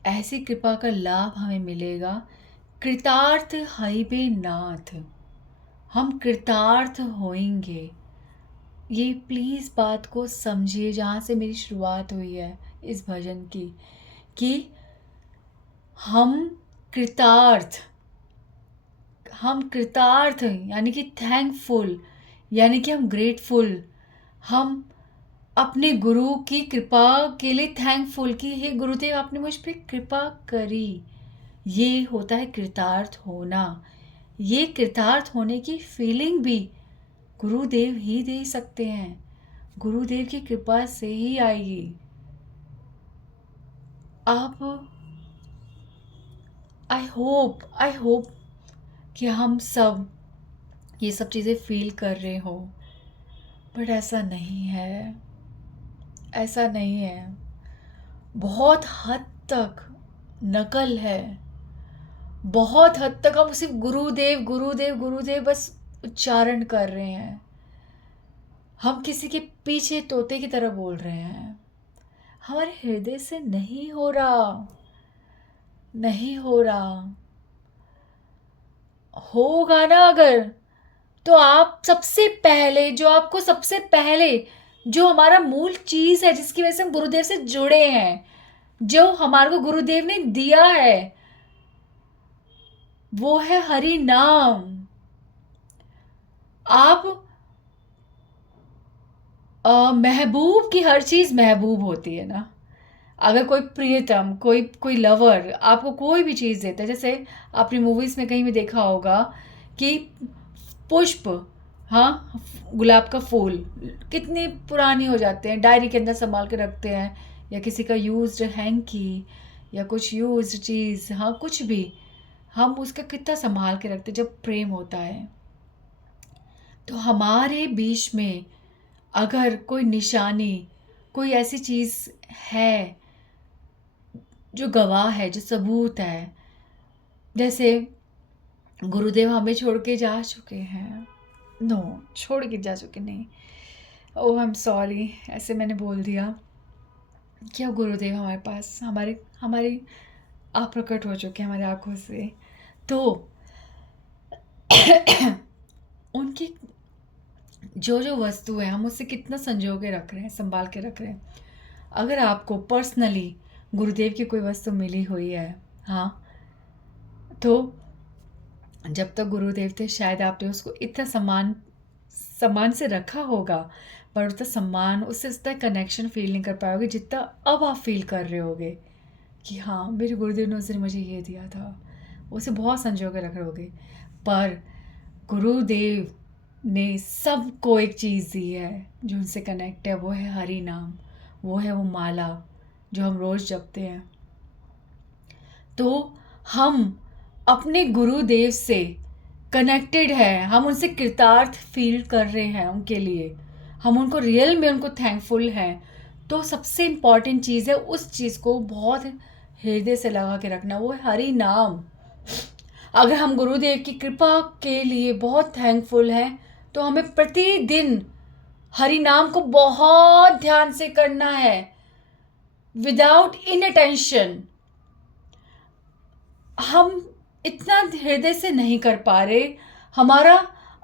ऐसी कृपा का लाभ हमें मिलेगा। कृतार्थ हरिबे नाथ, हम कृतार्थ होएंगे। ये प्लीज़ बात को समझिए, जहाँ से मेरी शुरुआत हुई है इस भजन की, कि हम कृतार्थ, हम कृतार्थ यानी कि थैंकफुल, यानी कि हम ग्रेटफुल, हम अपने गुरु की कृपा के लिए थैंकफुल कि हे गुरुदेव आपने मुझ पे कृपा करी। ये होता है कृतार्थ होना। ये कृतार्थ होने की फीलिंग भी गुरुदेव ही दे सकते हैं, गुरुदेव की कृपा से ही आएगी। आप, आई होप कि हम सब ये सब चीज़ें फील कर रहे हो, बट ऐसा नहीं है, ऐसा नहीं है। बहुत हद तक नकल है, बहुत हद तक हम सिर्फ गुरुदेव गुरुदेव गुरुदेव बस उच्चारण कर रहे हैं। हम किसी के पीछे तोते की तरह बोल रहे हैं, हमारे हृदय से नहीं हो रहा, नहीं हो रहा। होगा ना अगर, तो आप सबसे पहले, जो आपको सबसे पहले, जो हमारा मूल चीज़ है जिसकी वजह से हम गुरुदेव से जुड़े हैं, जो हमारे को गुरुदेव ने दिया है, वो है हरि नाम। आप महबूब की हर चीज़ महबूब होती है ना। अगर कोई प्रियतम, कोई कोई लवर आपको कोई भी चीज़ देता है, जैसे आपने मूवीज़ में कहीं भी देखा होगा कि पुष्प, हाँ, गुलाब का फूल कितने पुराने हो जाते हैं, डायरी के अंदर संभाल के रखते हैं, या किसी का यूज्ड हैंकी या कुछ यूज्ड चीज़, हाँ कुछ भी, हम उसका कितना संभाल के रखते हैं जब प्रेम होता है। तो हमारे बीच में अगर कोई निशानी, कोई ऐसी चीज़ है जो गवाह है, जो सबूत है, जैसे गुरुदेव हमें छोड़ के जा चुके हैं, नो, छोड़ के जा चुके नहीं, ओह आई एम सॉरी, ऐसे मैंने बोल दिया। क्या गुरुदेव हमारे पास, हमारे हमारे आप प्रकट हो चुके हैं हमारी आंखों से, तो उनकी जो जो वस्तु है हम उससे कितना संजो के रख रहे हैं, संभाल के रख रहे हैं। अगर आपको पर्सनली गुरुदेव की कोई वस्तु मिली हुई है, हाँ, तो जब तक गुरुदेव थे शायद आपने उसको इतना सम्मान सम्मान से रखा होगा, पर उतना सम्मान, उससे उतना कनेक्शन फील नहीं कर पाओगे जितना अब आप फील कर रहे होगे कि हाँ मेरे गुरुदेव ने उस दिन मुझे ये दिया था। उसे बहुत संजो के रख रहे होगे, पर गुरुदेव ने सबको एक चीज़ दी है जो उनसे कनेक्ट है, वो है हरि नाम, वो है वो माला जो हम रोज़ जपते हैं। तो हम अपने गुरुदेव से कनेक्टेड है, हम उनसे कृतार्थ फील कर रहे हैं उनके लिए, हम उनको रियल में उनको थैंकफुल हैं। तो सबसे इम्पॉर्टेंट चीज़ है उस चीज़ को बहुत हृदय से लगा के रखना, वो है हरि नाम। अगर हम गुरुदेव की कृपा के लिए बहुत थैंकफुल हैं, तो हमें प्रतिदिन हरि नाम को बहुत ध्यान से करना है, विदाउट इनअटेंशन। हम इतना हृदय से नहीं कर पा रहे, हमारा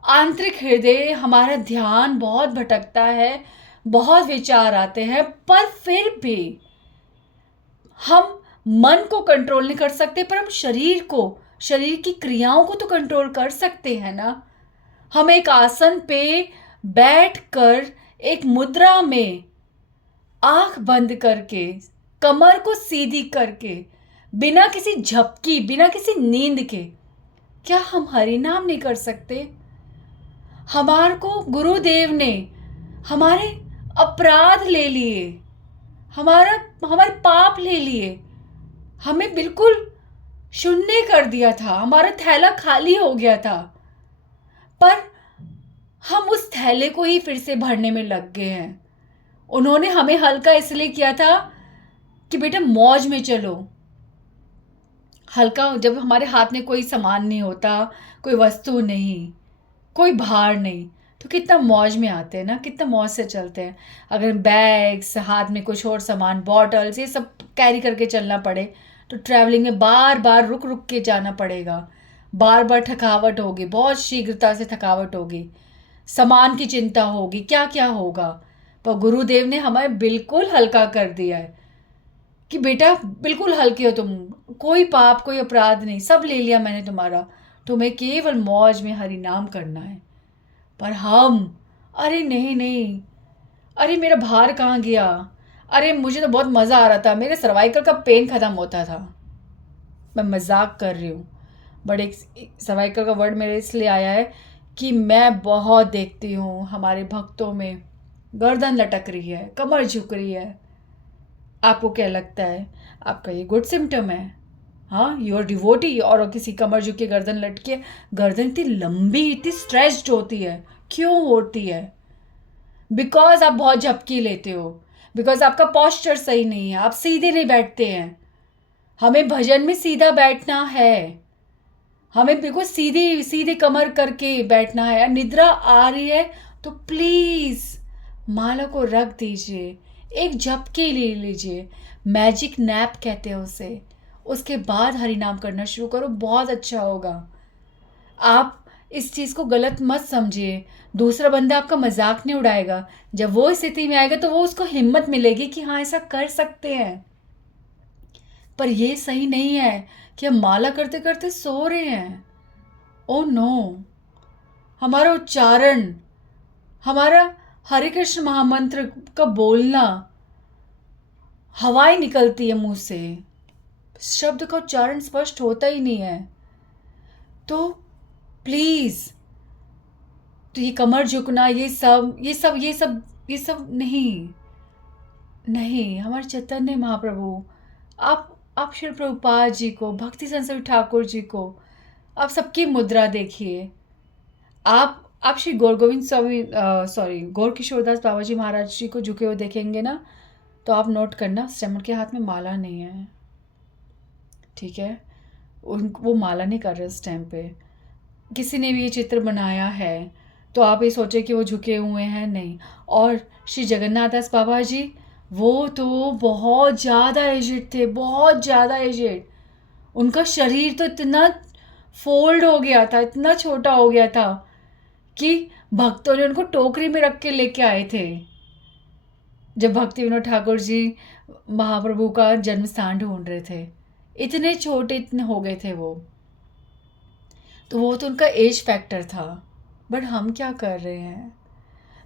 आंतरिक हृदय, हमारा ध्यान बहुत भटकता है, बहुत विचार आते हैं, पर फिर भी हम मन को कंट्रोल नहीं कर सकते, पर हम शरीर को, शरीर की क्रियाओं को तो कंट्रोल कर सकते हैं ना। हम एक आसन पे बैठकर एक मुद्रा में आंख बंद करके, कमर को सीधी करके, बिना किसी झपकी, बिना किसी नींद के, क्या हम हरि नाम नहीं कर सकते? हमारे को गुरुदेव ने हमारे अपराध ले लिए, हमारे पाप ले लिए, हमें बिल्कुल शून्य कर दिया था, हमारा थैला खाली हो गया था, पर हम उस थैले को ही फिर से भरने में लग गए हैं। उन्होंने हमें हल्का इसलिए किया था कि बेटा मौज में चलो। हल्का जब हमारे हाथ में कोई सामान नहीं होता, कोई वस्तु नहीं, कोई भार नहीं, तो कितना मौज में आते हैं ना, कितना मौज से चलते हैं। अगर बैग्स, हाथ में कुछ और सामान, बॉटल्स, ये सब कैरी करके चलना पड़े तो ट्रैवलिंग में बार बार रुक रुक के जाना पड़ेगा, बार बार थकावट होगी, बहुत शीघ्रता से थकावट होगी, सामान की चिंता होगी, क्या क्या होगा। पर गुरुदेव ने हमें बिल्कुल हल्का कर दिया है कि बेटा बिल्कुल हल्के हो तुम, कोई पाप कोई अपराध नहीं, सब ले लिया मैंने तुम्हारा, तुम्हें केवल मौज में हरि नाम करना है। पर हम, अरे नहीं नहीं, अरे मेरा भार कहाँ गया, अरे मुझे तो बहुत मज़ा आ रहा था, मेरे सर्वाइकल का पेन ख़त्म होता था। मैं मजाक कर रही हूँ, बट एक सर्वाइकल का वर्ड मेरे इसलिए आया है कि मैं बहुत देखती हूँ हमारे भक्तों में गर्दन लटक रही है, कमर झुक रही है। आपको क्या लगता है, आपका ये गुड सिम्टम है? हाँ, योर डिवोटी और किसी कमर झुके गर्दन लटके, गर्दन इतनी लंबी, इतनी स्ट्रेच्ड होती है, क्यों होती है? बिकॉज आप बहुत झपकी लेते हो, बिकॉज आपका पोस्चर सही नहीं है, आप सीधे नहीं बैठते हैं। हमें भजन में सीधा बैठना है, हमें बिल्कुल सीधी सीधे कमर करके बैठना है। निद्रा आ रही है तो प्लीज़ माला को रख दीजिए, एक झपकी ले लीजिए, मैजिक नैप कहते हैं उसे। उसके बाद हरि नाम करना शुरू करो, बहुत अच्छा होगा। आप इस चीज़ को गलत मत समझिए, दूसरा बंदा आपका मजाक नहीं उड़ाएगा। जब वो स्थिति में आएगा तो वो उसको हिम्मत मिलेगी कि हाँ ऐसा कर सकते हैं। पर ये सही नहीं है कि हम माला करते करते सो रहे हैं। ओ नो, हमारा उच्चारण, हमारा हरे कृष्ण महामंत्र का बोलना, हवाएं निकलती है मुंह से, शब्द का उच्चारण स्पष्ट होता ही नहीं है। तो प्लीज़, तो ये कमर झुकना, ये सब नहीं, नहीं। हमारे चैतन्य महाप्रभु, आप श्री प्रभुपाद जी को, भक्ति संस्कृत ठाकुर जी को, आप सबकी मुद्रा देखिए। आप श्री गौर गोविंद स्वामी, सॉरी, गौर किशोरदास बाबा जी महाराज जी को झुके हुए देखेंगे ना, तो आप नोट करना स्टेमर के हाथ में माला नहीं है, ठीक है? वो माला नहीं कर रहे उस टाइम पे। किसी ने भी ये चित्र बनाया है तो आप ये सोचे कि वो झुके हुए हैं, नहीं। और श्री जगन्नाथ दास बाबा जी, वो तो बहुत ज़्यादा एजिड थे, बहुत ज़्यादा एजिड। उनका शरीर तो इतना फोल्ड हो गया था, इतना छोटा हो गया था कि भक्तों ने उनको टोकरी में रख के लेके आए थे जब भक्ति विनोद ठाकुर जी महाप्रभु का जन्म स्थान ढूंढ रहे थे। इतने छोटे, इतने हो गए थे वो। तो वो तो उनका एज फैक्टर था। बट हम क्या कर रहे हैं?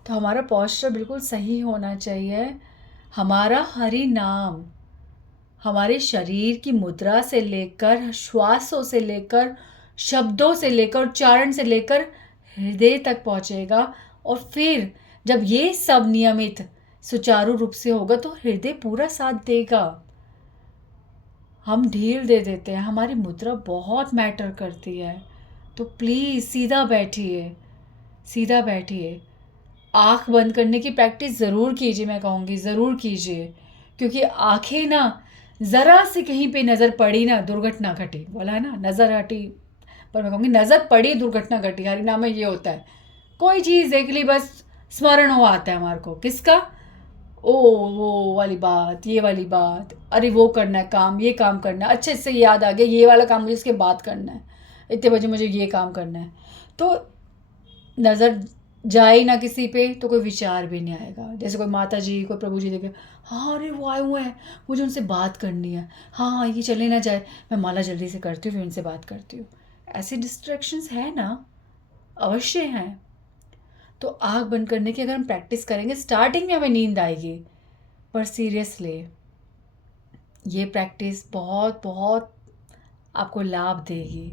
तो हमारा पोस्चर बिल्कुल सही होना चाहिए। हमारा हरि नाम हमारे शरीर की मुद्रा से लेकर, श्वासों से लेकर, शब्दों से लेकर, उच्चारण से लेकर हृदय तक पहुंचेगा। और फिर जब ये सब नियमित सुचारू रूप से होगा तो हृदय पूरा साथ देगा। हम ढील दे देते हैं, हमारी मुद्रा बहुत मैटर करती है। तो प्लीज़ सीधा बैठिए, सीधा बैठिए। आँख बंद करने की प्रैक्टिस ज़रूर कीजिए, मैं कहूँगी ज़रूर कीजिए, क्योंकि आँखें ना, ज़रा सी कहीं पे नज़र पड़ी ना, दुर्घटना घटी, बोला है ना, नज़र हटी, पर मैं कहूँगी नज़र पड़ी दुर्घटना घटी। हरि नाम में ये होता है, कोई चीज़ देख ली बस स्मरण हो आता है हमारे को, किसका? ओ वो वाली बात, ये वाली बात, अरे वो करना है काम, ये काम करना है, अच्छा इससे याद आ गया ये वाला काम मुझे इसके बाद करना है, इतने बजे मुझे ये काम करना है। तो नज़र जाए ना किसी पे तो कोई विचार भी नहीं आएगा। जैसे कोई माता जी, कोई प्रभु जी देखे, हाँ अरे वो आए हुए हैं, मुझे उनसे बात करनी है, हाँ हाँ ये चले ना जाए, मैं माला जल्दी से करती हूँ फिर उनसे बात करती हूँ। ऐसे डिस्ट्रैक्शंस है ना, अवश्य हैं। तो आँख बंद करने की अगर हम प्रैक्टिस करेंगे, स्टार्टिंग में हमें नींद आएगी, पर सीरियसली ये प्रैक्टिस बहुत बहुत आपको लाभ देगी।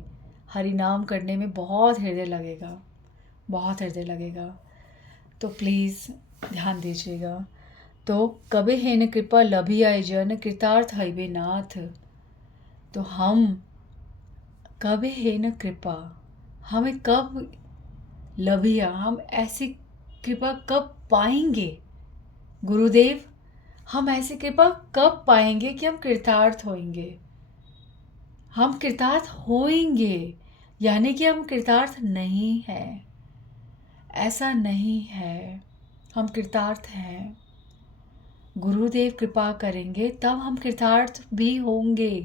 हरि नाम करने में बहुत हृदय लगेगा, बहुत हृदय लगेगा। तो प्लीज़ ध्यान दीजिएगा। तो कबे है न कृपा लभिया जन कृतार्थ हइबे नाथ। तो हम कबे है न कृपा, हमें कब लभिया, हम ऐसी कृपा कब पाएंगे गुरुदेव? हम ऐसी कृपा कब पाएंगे कि हम कृतार्थ होंगे? हम कृतार्थ होंगे यानी कि हम कृतार्थ नहीं हैं। ऐसा नहीं है, हम कृतार्थ हैं। गुरुदेव कृपा करेंगे तब हम कृतार्थ भी होंगे,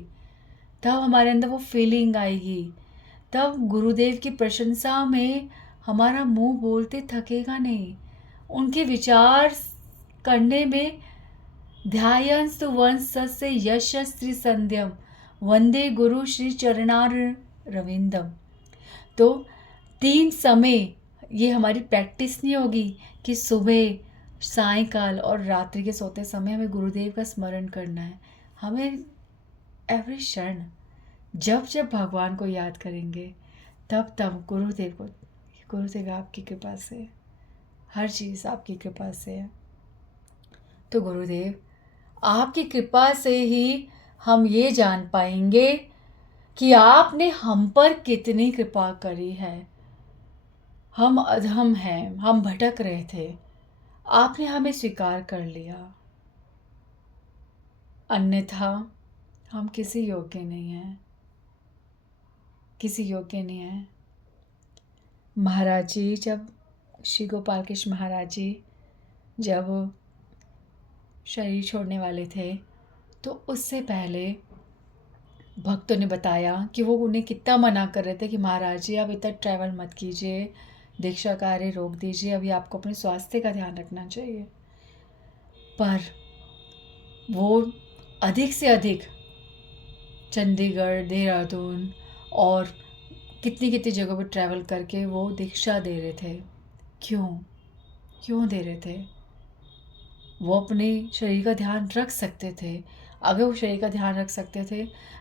तब हमारे अंदर वो फीलिंग आएगी, तब गुरुदेव की प्रशंसा में हमारा मुंह बोलते थकेगा नहीं। उनके विचार करने में ध्यायंस्तु वंशस्य यशस्वी संध्यम वंदे गुरु श्री चरणार रविंदम। तो 3 समय ये हमारी प्रैक्टिस नहीं होगी कि सुबह, सायंकाल और रात्रि के सोते समय हमें गुरुदेव का स्मरण करना है। हमें एवरी क्षण जब जब भगवान को याद करेंगे तब तब गुरुदेव आपकी कृपा से, हर चीज़ आपकी कृपा से है। तो गुरुदेव आपकी कृपा से ही हम ये जान पाएंगे कि आपने हम पर कितनी कृपा करी है। हम अधम हैं, हम भटक रहे थे, आपने हमें स्वीकार कर लिया, अन्यथा हम किसी योग्य नहीं हैं, किसी योग्य नहीं हैं। महाराज जी, जब श्री गोपाल कृष्ण महाराज जी जब शरीर छोड़ने वाले थे तो उससे पहले भक्तों ने बताया कि वो उन्हें कितना मना कर रहे थे कि महाराज जी आप इतना ट्रैवल मत कीजिए, दीक्षा कार्य रोक दीजिए, अभी आपको अपने स्वास्थ्य का ध्यान रखना चाहिए। पर वो अधिक से अधिक चंडीगढ़, देहरादून और कितनी कितनी जगहों पर ट्रैवल करके वो दीक्षा दे रहे थे। क्यों दे रहे थे? वो अपने शरीर का ध्यान रख सकते थे। अगर वो शरीर का ध्यान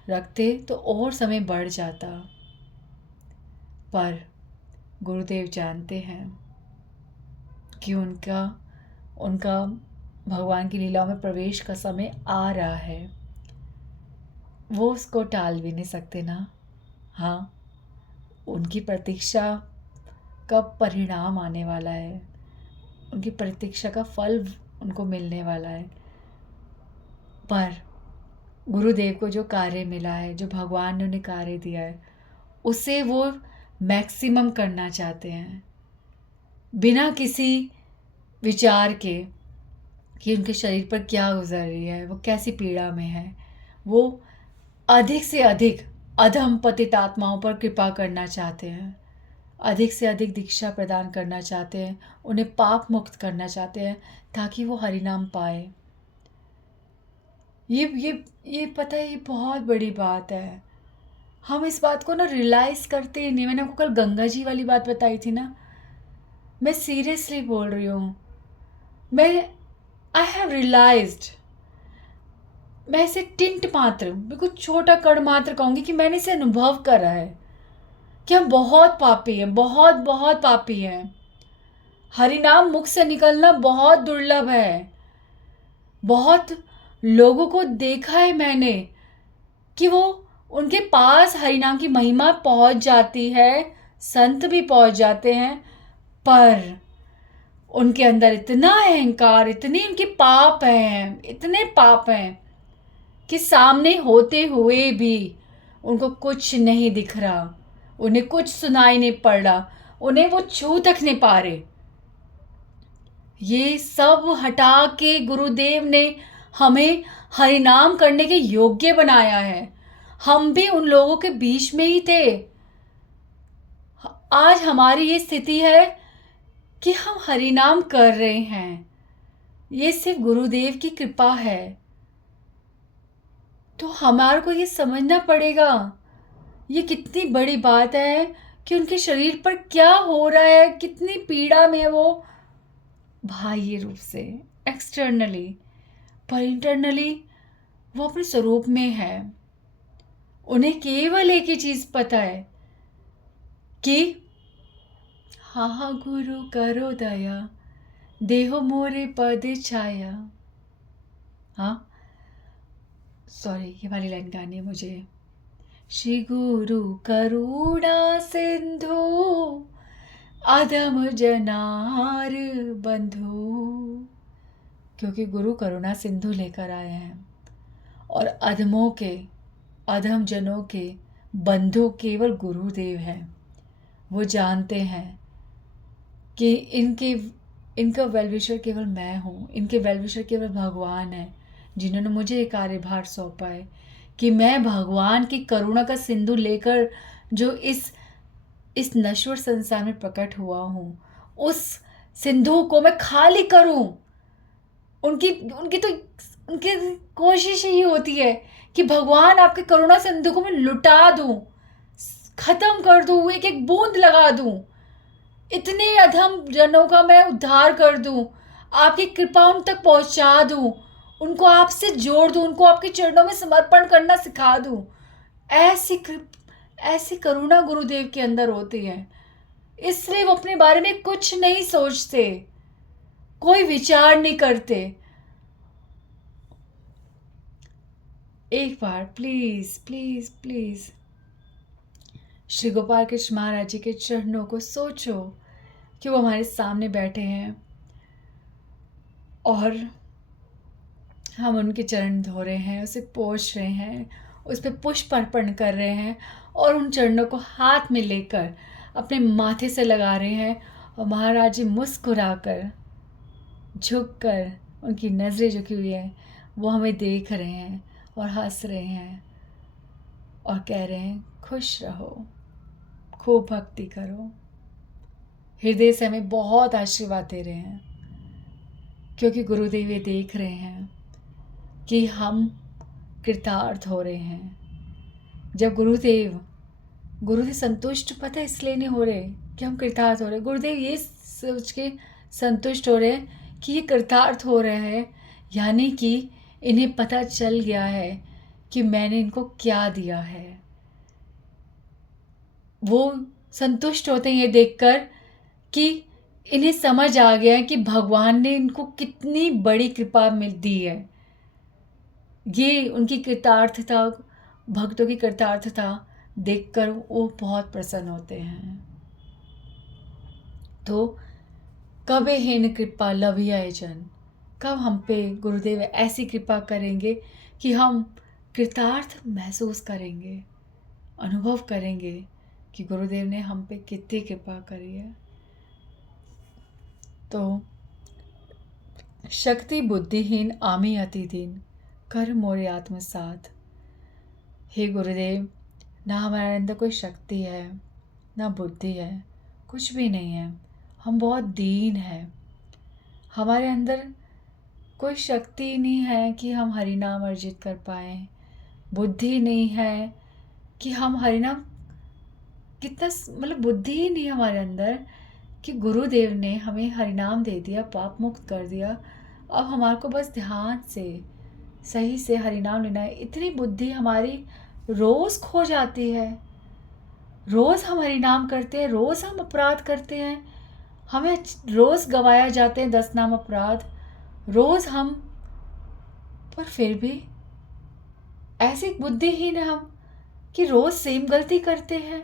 रखते तो और समय बढ़ जाता। पर गुरुदेव जानते हैं कि उनका भगवान की लीला में प्रवेश का समय आ रहा है। वो उसको टाल भी नहीं सकते ना। हाँ, उनकी प्रतीक्षा का परिणाम आने वाला है, उनकी प्रतीक्षा का फल उनको मिलने वाला है। पर गुरुदेव को जो कार्य मिला है, जो भगवान ने उन्हें कार्य दिया है, उसे वो मैक्सिमम करना चाहते हैं, बिना किसी विचार के कि उनके शरीर पर क्या गुजर रही है, वो कैसी पीड़ा में है। वो अधिक से अधिक अधम पतित आत्माओं पर कृपा करना चाहते हैं, अधिक से अधिक दीक्षा प्रदान करना चाहते हैं, उन्हें पाप मुक्त करना चाहते हैं ताकि वो हरिनाम पाए। ये पता है, ये बहुत बड़ी बात है। हम इस बात को ना रियलाइज़ करते ही नहीं। मैंने आपको कल गंगा जी वाली बात बताई थी ना, मैं सीरियसली बोल रही हूँ। आई हैव रियलाइज्ड, मैं इसे टिंट मात्र, बिल्कुल छोटा कण मात्र कहूँगी कि मैंने इसे अनुभव करा है कि हम बहुत पापी हैं, बहुत बहुत पापी हैं। हरिनाम मुख से निकलना बहुत दुर्लभ है। बहुत लोगों को देखा है मैंने कि वो उनके पास हरिनाम की महिमा पहुंच जाती है, संत भी पहुंच जाते हैं, पर उनके अंदर इतना अहंकार, इतने उनके पाप हैं, इतने पाप हैं कि सामने होते हुए भी उनको कुछ नहीं दिख रहा, उन्हें कुछ सुनाई नहीं पड़ रहा, उन्हें वो छू तक नहीं पा रहे। ये सब हटा के गुरुदेव ने हमें हरिनाम करने के योग्य बनाया है। हम भी उन लोगों के बीच में ही थे। आज हमारी ये स्थिति है कि हम हरिनाम कर रहे हैं, ये सिर्फ गुरुदेव की कृपा है। तो हमारे को ये समझना पड़ेगा, ये कितनी बड़ी बात है कि उनके शरीर पर क्या हो रहा है, कितनी पीड़ा में वो बाह्य रूप से, एक्सटर्नली, पर इंटरनली वो अपने स्वरूप में है। उन्हें केवल एक ही चीज़ पता है कि हाँ गुरु करो दया, देहो मोरे पद छाया। हाँ सॉरी, ये वाली लाइन गानी है मुझे। श्री गुरु करुणा सिंधु अधम जनार बंधु, क्योंकि गुरु करुणा सिंधु लेकर आए हैं और अधम जनों के बंधु केवल गुरुदेव हैं। वो जानते हैं कि इनका वेल विशर केवल मैं हूँ, इनके वेल विशर केवल भगवान है, जिन्होंने मुझे ये कार्यभार सौंपा है कि मैं भगवान की करुणा का सिंधु लेकर जो इस नश्वर संसार में प्रकट हुआ हूँ, उस सिंधु को मैं खाली करूँ। उनकी उनकी तो उनकी कोशिश ही होती है कि भगवान आपके करुणा सिंधु को मैं लुटा दूँ, ख़त्म कर दूँ, एक एक बूंद लगा दूँ, इतने अधम जनों का मैं उद्धार कर दूँ, आपकी कृपा उन तक पहुँचा दूँ, उनको आपसे जोड़ दूँ, उनको आपके चरणों में समर्पण करना सिखा दूँ। ऐसी करुणा गुरुदेव के अंदर होती है, इसलिए वो अपने बारे में कुछ नहीं सोचते, कोई विचार नहीं करते। एक बार please please please Shri Gopal Krishna Maharaj ji के चरणों को सोचो कि वो हमारे सामने बैठे हैं और हम उनके चरण धो रहे हैं, उसे पोंछ रहे हैं, उस पर पुष्प अर्पण कर रहे हैं और उन चरणों को हाथ में लेकर अपने माथे से लगा रहे हैं। और महाराज जी मुस्कुराकर, झुककर, उनकी नज़रें झुकी हुई हैं, वो हमें देख रहे हैं और हंस रहे हैं और कह रहे हैं खुश रहो, खूब भक्ति करो। हृदय से हमें बहुत आशीर्वाद दे रहे हैं, क्योंकि गुरुदेव ये देख रहे हैं कि हम कृतार्थ हो रहे हैं। जब गुरुदेव संतुष्ट, पता है इसलिए नहीं हो रहे कि हम कृतार्थ हो रहे, गुरुदेव ये सोच के संतुष्ट हो रहे हैं कि ये कृतार्थ हो रहे हैं, यानी कि इन्हें पता चल गया है कि मैंने इनको क्या दिया है। वो संतुष्ट होते हैं ये देखकर कि इन्हें समझ आ गया है कि भगवान ने इनको कितनी बड़ी कृपा मिल दी है। ये उनकी कृतार्थता, भक्तों की कृतार्थता देखकर वो बहुत प्रसन्न होते हैं। तो कब हीन कृपा लभिया जन, कब हम पे गुरुदेव ऐसी कृपा करेंगे कि हम कृतार्थ महसूस करेंगे, अनुभव करेंगे कि गुरुदेव ने हम पे कितनी कृपा करी है। तो शक्ति बुद्धिहीन आमी अति दीन, कर मोरे आत्मसात। हे गुरुदेव, ना हमारे अंदर कोई शक्ति है, ना बुद्धि है, कुछ भी नहीं है, हम बहुत दीन हैं। हमारे अंदर कोई शक्ति नहीं है कि हम हरिनाम अर्जित कर पाएँ, बुद्धि नहीं है कि हम हरिनाम, कितना मतलब बुद्धि ही नहीं है हमारे अंदर कि गुरुदेव ने हमें हरिनाम दे दिया, पाप मुक्त कर दिया, अब हमारे को बस ध्यान से सही से हरिनाम लेना है। इतनी बुद्धि हमारी रोज़ खो जाती है। रोज़ हम हरिनाम करते हैं, रोज़ हम अपराध करते हैं, हमें रोज़ गवाया जाते हैं 10 नाम अपराध, रोज़ हम, पर फिर भी ऐसी बुद्धिहीन है हम कि रोज़ सेम गलती करते हैं।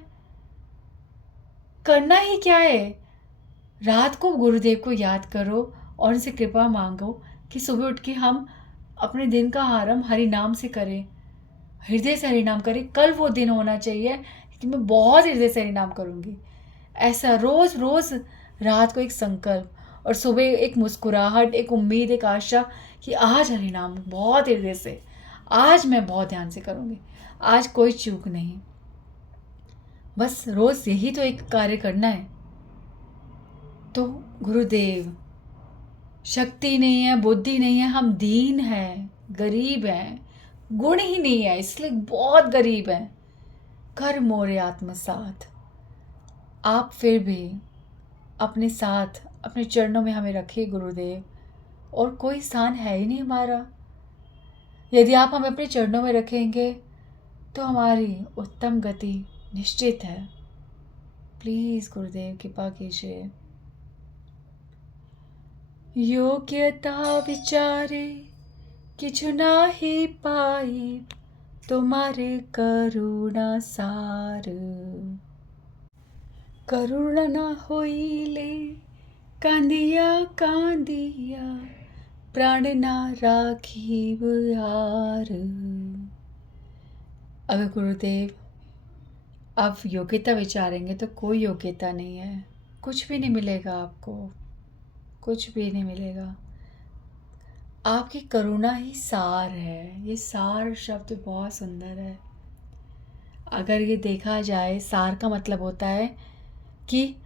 करना ही क्या है, रात को गुरुदेव को याद करो और उनसे कृपा मांगो कि सुबह उठ के हम अपने दिन का आरंभ हरि नाम से करें, हृदय से हरि नाम करें। कल वो दिन होना चाहिए कि मैं बहुत हृदय से हरि नाम करूँगी, ऐसा रोज़ रोज़ रात को एक संकल्प और सुबह एक मुस्कुराहट, एक उम्मीद, एक आशा कि आज हरि नाम बहुत हृदय से, आज मैं बहुत ध्यान से करूँगी, आज कोई चूक नहीं। बस रोज़ यही तो एक कार्य करना है। तो गुरुदेव, शक्ति नहीं है, बुद्धि नहीं है, हम दीन हैं, गरीब हैं, गुण ही नहीं है, इसलिए बहुत गरीब हैं। कर मोरे आत्मसात, आप फिर भी अपने साथ, अपने चरणों में हमें रखिए गुरुदेव, और कोई स्थान है ही नहीं हमारा। यदि आप हमें अपने चरणों में रखेंगे तो हमारी उत्तम गति निश्चित है। प्लीज़ गुरुदेव कृपा कीजिए। योग्यता विचारे किछु नाही पाई, तुम्हारे करुणा सार। करुणा न होइले कांदिया कांदिया, प्राण ना राखीव यार। अगर गुरुदेव आप योग्यता विचारेंगे तो कोई योग्यता नहीं है, कुछ भी नहीं मिलेगा आपको, कुछ भी नहीं मिलेगा। आपकी करुणा ही सार है। ये सार शब्द बहुत सुंदर है। अगर ये देखा जाए, सार का मतलब होता है कि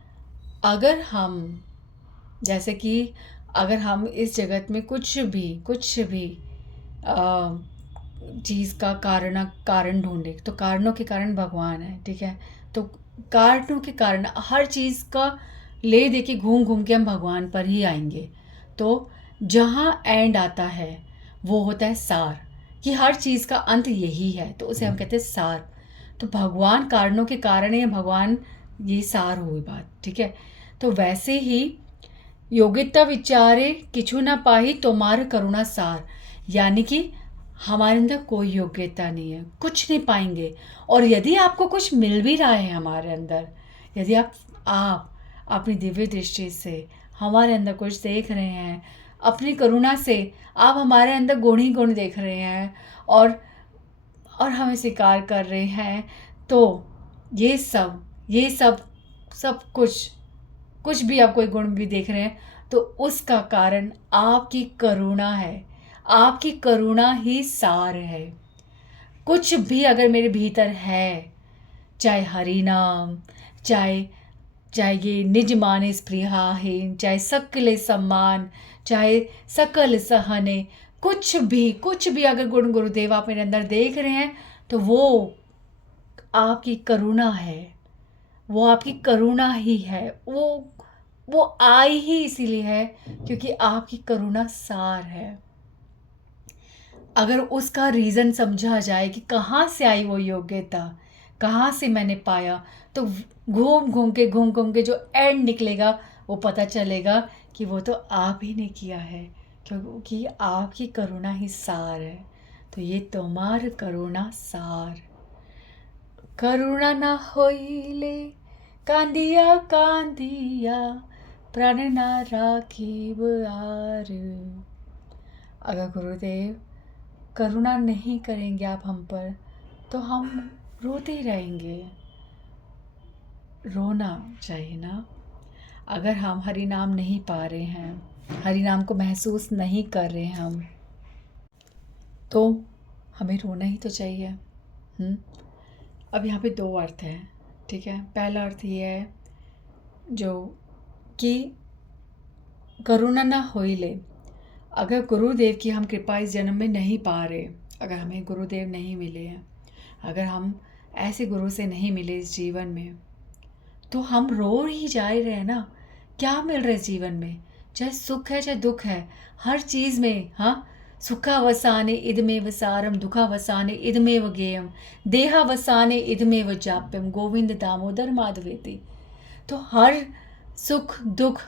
अगर हम, जैसे कि अगर हम इस जगत में कुछ भी चीज़ का कारण ढूंढे, तो कारणों के कारण भगवान है, ठीक है। तो कारणों के कारण हर चीज़ का ले दे के घूम घूम के हम भगवान पर ही आएंगे। तो जहाँ एंड आता है वो होता है सार, कि हर चीज़ का अंत यही है, तो उसे हम कहते हैं सार। तो भगवान कारणों के कारण है, भगवान ये सार हुई बात, ठीक है। तो वैसे ही योग्यता विचारे किछु ना पाही तोमार करुणा सार, यानी कि हमारे अंदर कोई योग्यता नहीं है, कुछ नहीं पाएंगे। और यदि आपको कुछ मिल भी रहा है हमारे अंदर, यदि आप अपनी दिव्य दृष्टि से हमारे अंदर कुछ देख रहे हैं, अपनी करुणा से आप हमारे अंदर गुण ही गुण देख रहे हैं और हमें स्वीकार कर रहे हैं, तो ये सब सब कुछ भी आप कोई गुण भी देख रहे हैं, तो उसका कारण आपकी करुणा है। आपकी करुणा ही सार है। कुछ भी अगर मेरे भीतर है, चाहे हरि नाम, चाहे चाहे ये निज माने स्पृहाहीन, चाहे सकल सम्मान, चाहे सकल सहने, कुछ भी अगर गुण गुरुदेव आप मेरे अंदर देख रहे हैं, तो वो आपकी करुणा है। वो आपकी करुणा ही है। वो आई ही इसीलिए है क्योंकि आपकी करुणा सार है। अगर उसका रीज़न समझा जाए कि कहाँ से आई वो योग्यता, कहाँ से मैंने पाया, तो घूम घूम के जो एंड निकलेगा वो पता चलेगा कि वो तो आप ही ने किया है, क्योंकि आपकी करुणा ही सार है। तो ये तुम्हार करुणा सार। करुणा ना होइले कांदिया कांदिया प्राण ना राखीब आर। अगर गुरुदेव करुणा नहीं करेंगे आप हम पर, तो हम रोते ही रहेंगे। रोना चाहिए ना। अगर हम हरि नाम नहीं पा रहे हैं, हरि नाम को महसूस नहीं कर रहे हैं हम, तो हमें रोना ही तो चाहिए। अब यहाँ पे दो अर्थ हैं, ठीक है। पहला अर्थ ये है जो कि करुणा ना होइले, अगर गुरुदेव की हम कृपा इस जन्म में नहीं पा रहे, अगर हमें गुरुदेव नहीं मिले हैं, अगर हम ऐसे गुरु से नहीं मिले इस जीवन में, तो हम रो ही जा रहे हैं ना। क्या मिल रहा है जीवन में, चाहे सुख है चाहे दुख है, हर चीज़ में। हाँ, सुखावसाने इदमेव सारम, दुखावसाने इदमेव गेयम, देहावसाने इदमेव जाप्यम, गोविंद दामोदर माधवेति। तो हर सुख दुख,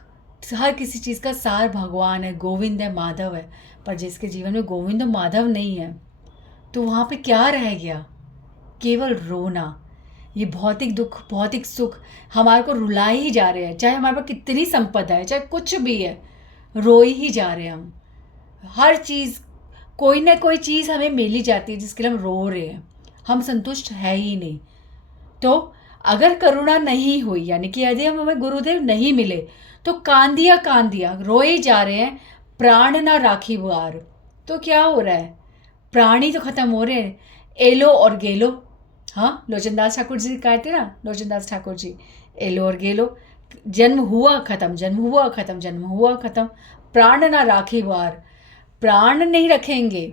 हर किसी चीज़ का सार भगवान है, गोविंद है, माधव है। पर जिसके जीवन में गोविंद और माधव नहीं है, तो वहाँ पे क्या रह गया? केवल रोना। ये भौतिक दुख भौतिक सुख हमारे को रुला ही जा रहे हैं, चाहे हमारे पास कितनी संपदा है, चाहे कुछ भी है, रोई ही जा रहे हैं हम। हर चीज़, कोई ना कोई चीज़ हमें मिल ही जाती है जिसके लिए हम रो रहे हैं, हम संतुष्ट है ही नहीं। तो अगर करुणा नहीं हुई, यानी कि यदि हमें गुरुदेव नहीं मिले, तो कांदिया रोए जा रहे हैं, प्राण ना राखी बुआर। तो क्या हो रहा है? प्राणी तो खत्म हो रहे हैं, एलो और गेलो। हाँ, लोचनदास ठाकुर जी कहते ना, लोचनदास ठाकुर जी, एलो और गेलो। जन्म हुआ खत्म, जन्म हुआ खत्म, जन्म हुआ खत्म। प्राण ना राखी बार, प्राण नहीं रखेंगे।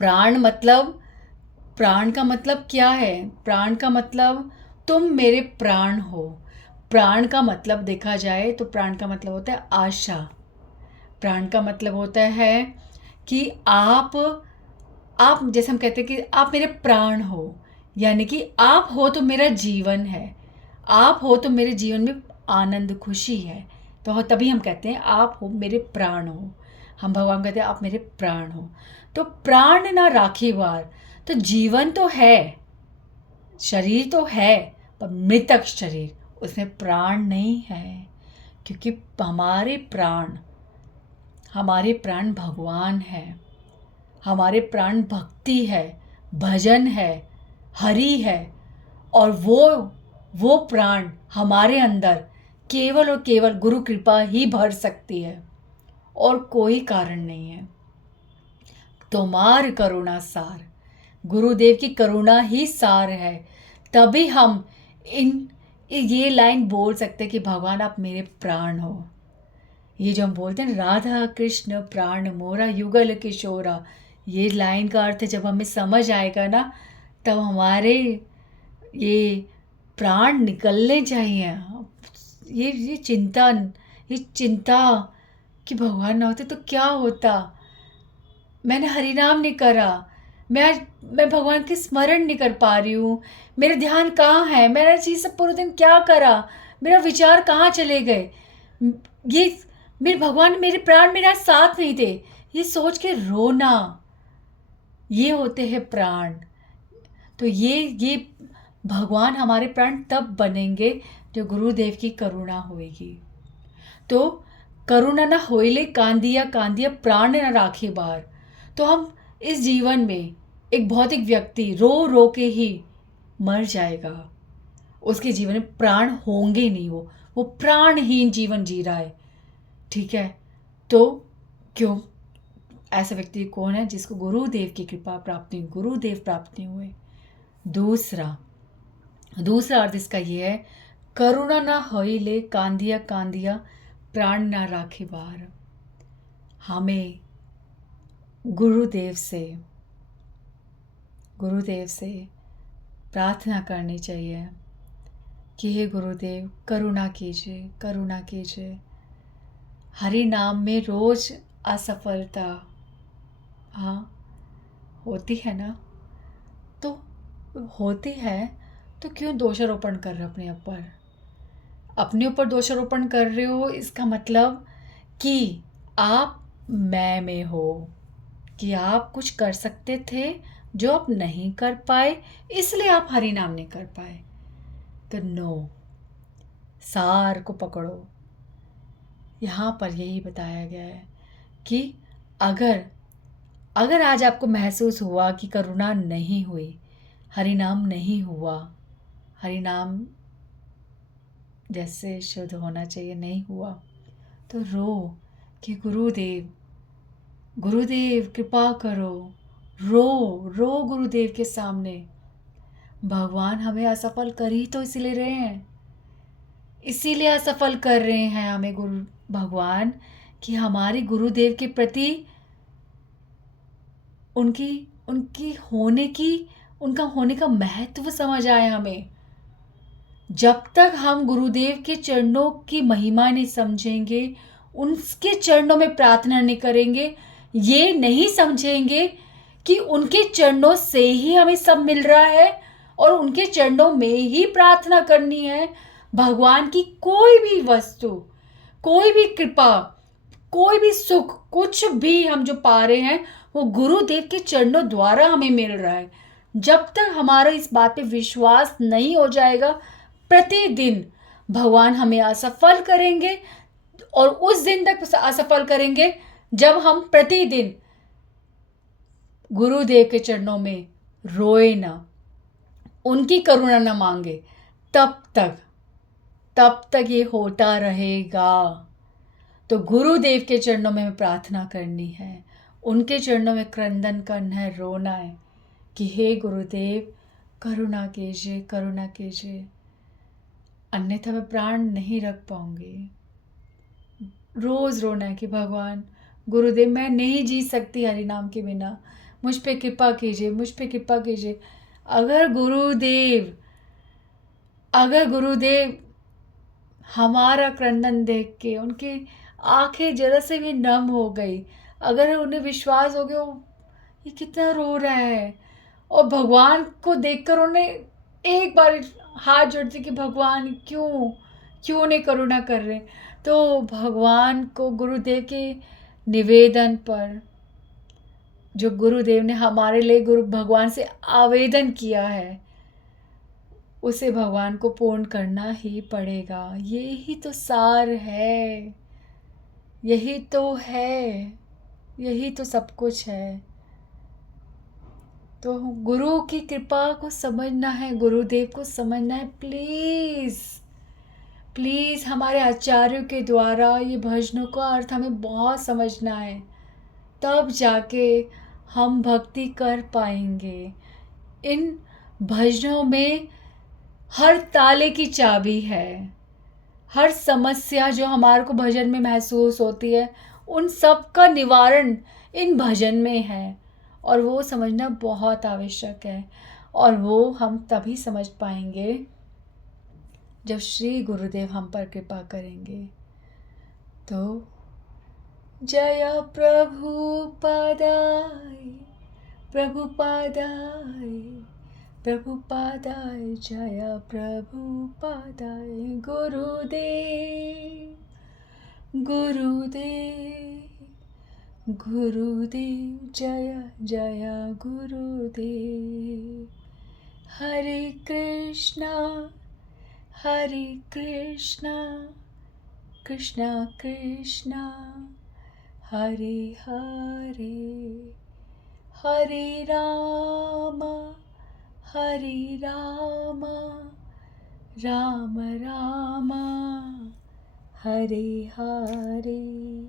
प्राण का मतलब क्या है? प्राण का मतलब तुम मेरे प्राण हो। प्राण का मतलब देखा जाए तो प्राण का मतलब होता है आशा। प्राण का मतलब होता है कि आप जैसे हम कहते हैं कि आप मेरे प्राण हो, यानी कि आप हो तो मेरा जीवन है, आप हो तो मेरे जीवन में आनंद खुशी है। तो तभी हम कहते हैं आप हो मेरे प्राण हो। हम भगवान कहते हैं आप मेरे प्राण हो। तो प्राण ना राखी बार, तो जीवन तो है, शरीर तो है, पर मृतक शरीर, उसमें प्राण नहीं है। क्योंकि हमारे प्राण भगवान है, हमारे प्राण भक्ति है, भजन है, हरि है। और वो प्राण हमारे अंदर केवल और केवल गुरु कृपा ही भर सकती है, और कोई कारण नहीं है। तुम्हार करुणा सार, गुरुदेव की करुणा ही सार है। तभी हम इन ये लाइन बोल सकते हैं कि भगवान आप मेरे प्राण हो। ये जो हम बोलते हैं राधा कृष्ण प्राण मोरा युगल किशोरा, ये लाइन का अर्थ जब हमें समझ आएगा ना, तब हमारे ये प्राण निकलने चाहिए। ये चिंता कि भगवान ना होते तो क्या होता, मैंने हरिनाम नहीं करा, मैं भगवान के स्मरण नहीं कर पा रही हूँ, मेरा ध्यान कहाँ है, मैंने चीज़ सब पूरे दिन क्या करा, मेरा विचार कहाँ चले गए, ये मेरे भगवान मेरे प्राण मेरा साथ नहीं थे, ये सोच के रोना, ये होते हैं प्राण। तो ये भगवान हमारे प्राण तब बनेंगे जो गुरुदेव की करुणा होएगी। तो करुणा न होइले कांदिया कांदिया प्राण न राखे बार। तो हम इस जीवन में एक भौतिक व्यक्ति रो रो के ही मर जाएगा, उसके जीवन में प्राण होंगे नहीं, वो प्राणहीन जीवन जी रहा है। ठीक है, तो क्यों, ऐसा व्यक्ति कौन है जिसको गुरुदेव की कृपा प्राप्ति, गुरुदेव प्राप्ति हुए। दूसरा अर्थ इसका ये है, करुणा ना होइले कांदिया कांदिया प्राण ना राखे बार। हमें गुरुदेव से प्रार्थना करनी चाहिए कि हे गुरुदेव करुणा कीजिए, करुणा कीजिए। हरि नाम में रोज असफलता हाँ होती है ना, तो होती है, तो क्यों दोषारोपण कर रहे हो अपने ऊपर दोषारोपण कर रहे हो। इसका मतलब कि आप मैं में हो, कि आप कुछ कर सकते थे जो आप नहीं कर पाए, इसलिए आप हरि नाम नहीं कर पाए। तो नो, सार को पकड़ो। यहाँ पर यही बताया गया है कि अगर आज आपको महसूस हुआ कि करुणा नहीं हुई, हरि नाम नहीं हुआ, हरि नाम जैसे शुद्ध होना चाहिए नहीं हुआ, तो रो कि गुरुदेव कृपा करो। रो गुरुदेव के सामने। भगवान हमें असफल कर ही तो इसीलिए रहे हैं, इसीलिए असफल कर रहे हैं हमें गुरु भगवान, कि हमारे गुरुदेव के प्रति उनका होने का महत्व समझ आए हमें। जब तक हम गुरुदेव के चरणों की महिमा नहीं समझेंगे, उनके चरणों में प्रार्थना नहीं करेंगे, ये नहीं समझेंगे कि उनके चरणों से ही हमें सब मिल रहा है और उनके चरणों में ही प्रार्थना करनी है। भगवान की कोई भी वस्तु, कोई भी कृपा, कोई भी सुख, कुछ भी हम जो पा रहे हैं वो गुरुदेव के चरणों द्वारा हमें मिल रहा है। जब तक हमारा इस बात पे विश्वास नहीं हो जाएगा, प्रतिदिन भगवान हमें असफल करेंगे, और उस दिन तक असफल करेंगे जब हम प्रतिदिन गुरुदेव के चरणों में रोए ना, उनकी करुणा ना मांगे, तब तक ये होता रहेगा। तो गुरुदेव के चरणों में हमें प्रार्थना करनी है, उनके चरणों में क्रंदन करना है, रोना है कि हे गुरुदेव करुणा कीजिए, करुणा कीजिए, अन्यथा मैं प्राण नहीं रख पाऊंगी। रोज़ रोना है कि भगवान गुरुदेव मैं नहीं जी सकती हरि नाम के बिना, मुझ पे कृपा कीजिए, मुझ पे कृपा कीजिए। अगर गुरुदेव हमारा क्रंदन देख के उनकी आंखें जरा से भी नम हो गई, अगर उन्हें विश्वास हो गया ये कितना रो रहा है, और भगवान को देखकर उन्हें एक बार हाथ जोड़ते कि भगवान क्यों नहीं करुणा कर रहे, तो भगवान को गुरुदेव के निवेदन पर, जो गुरुदेव ने हमारे लिए गुरु भगवान से आवेदन किया है, उसे भगवान को पूर्ण करना ही पड़ेगा। यही तो सार है, यही तो है, यही तो सब कुछ है। तो गुरु की कृपा को समझना है, गुरुदेव को समझना है। प्लीज़ प्लीज़ हमारे आचार्यों के द्वारा ये भजनों का अर्थ हमें बहुत समझना है, तब जाके हम भक्ति कर पाएंगे। इन भजनों में हर ताले की चाबी है। हर समस्या जो हमारे को भजन में महसूस होती है, उन सब का निवारण इन भजन में है, और वो समझना बहुत आवश्यक है। और वो हम तभी समझ पाएंगे जब श्री गुरुदेव हम पर कृपा करेंगे। तो जय प्रभुपादाय, प्रभुपादाय, प्रभुपादाय, जय प्रभुपादाय। गुरुदेव, गुरुदेव, गुरुदेव, जय जय गुरुदेव। हरे कृष्णा, हरे कृष्णा, कृष्णा कृष्णा, हरे हरे, हरे राम, हरे राम, राम राम, हरे हरे।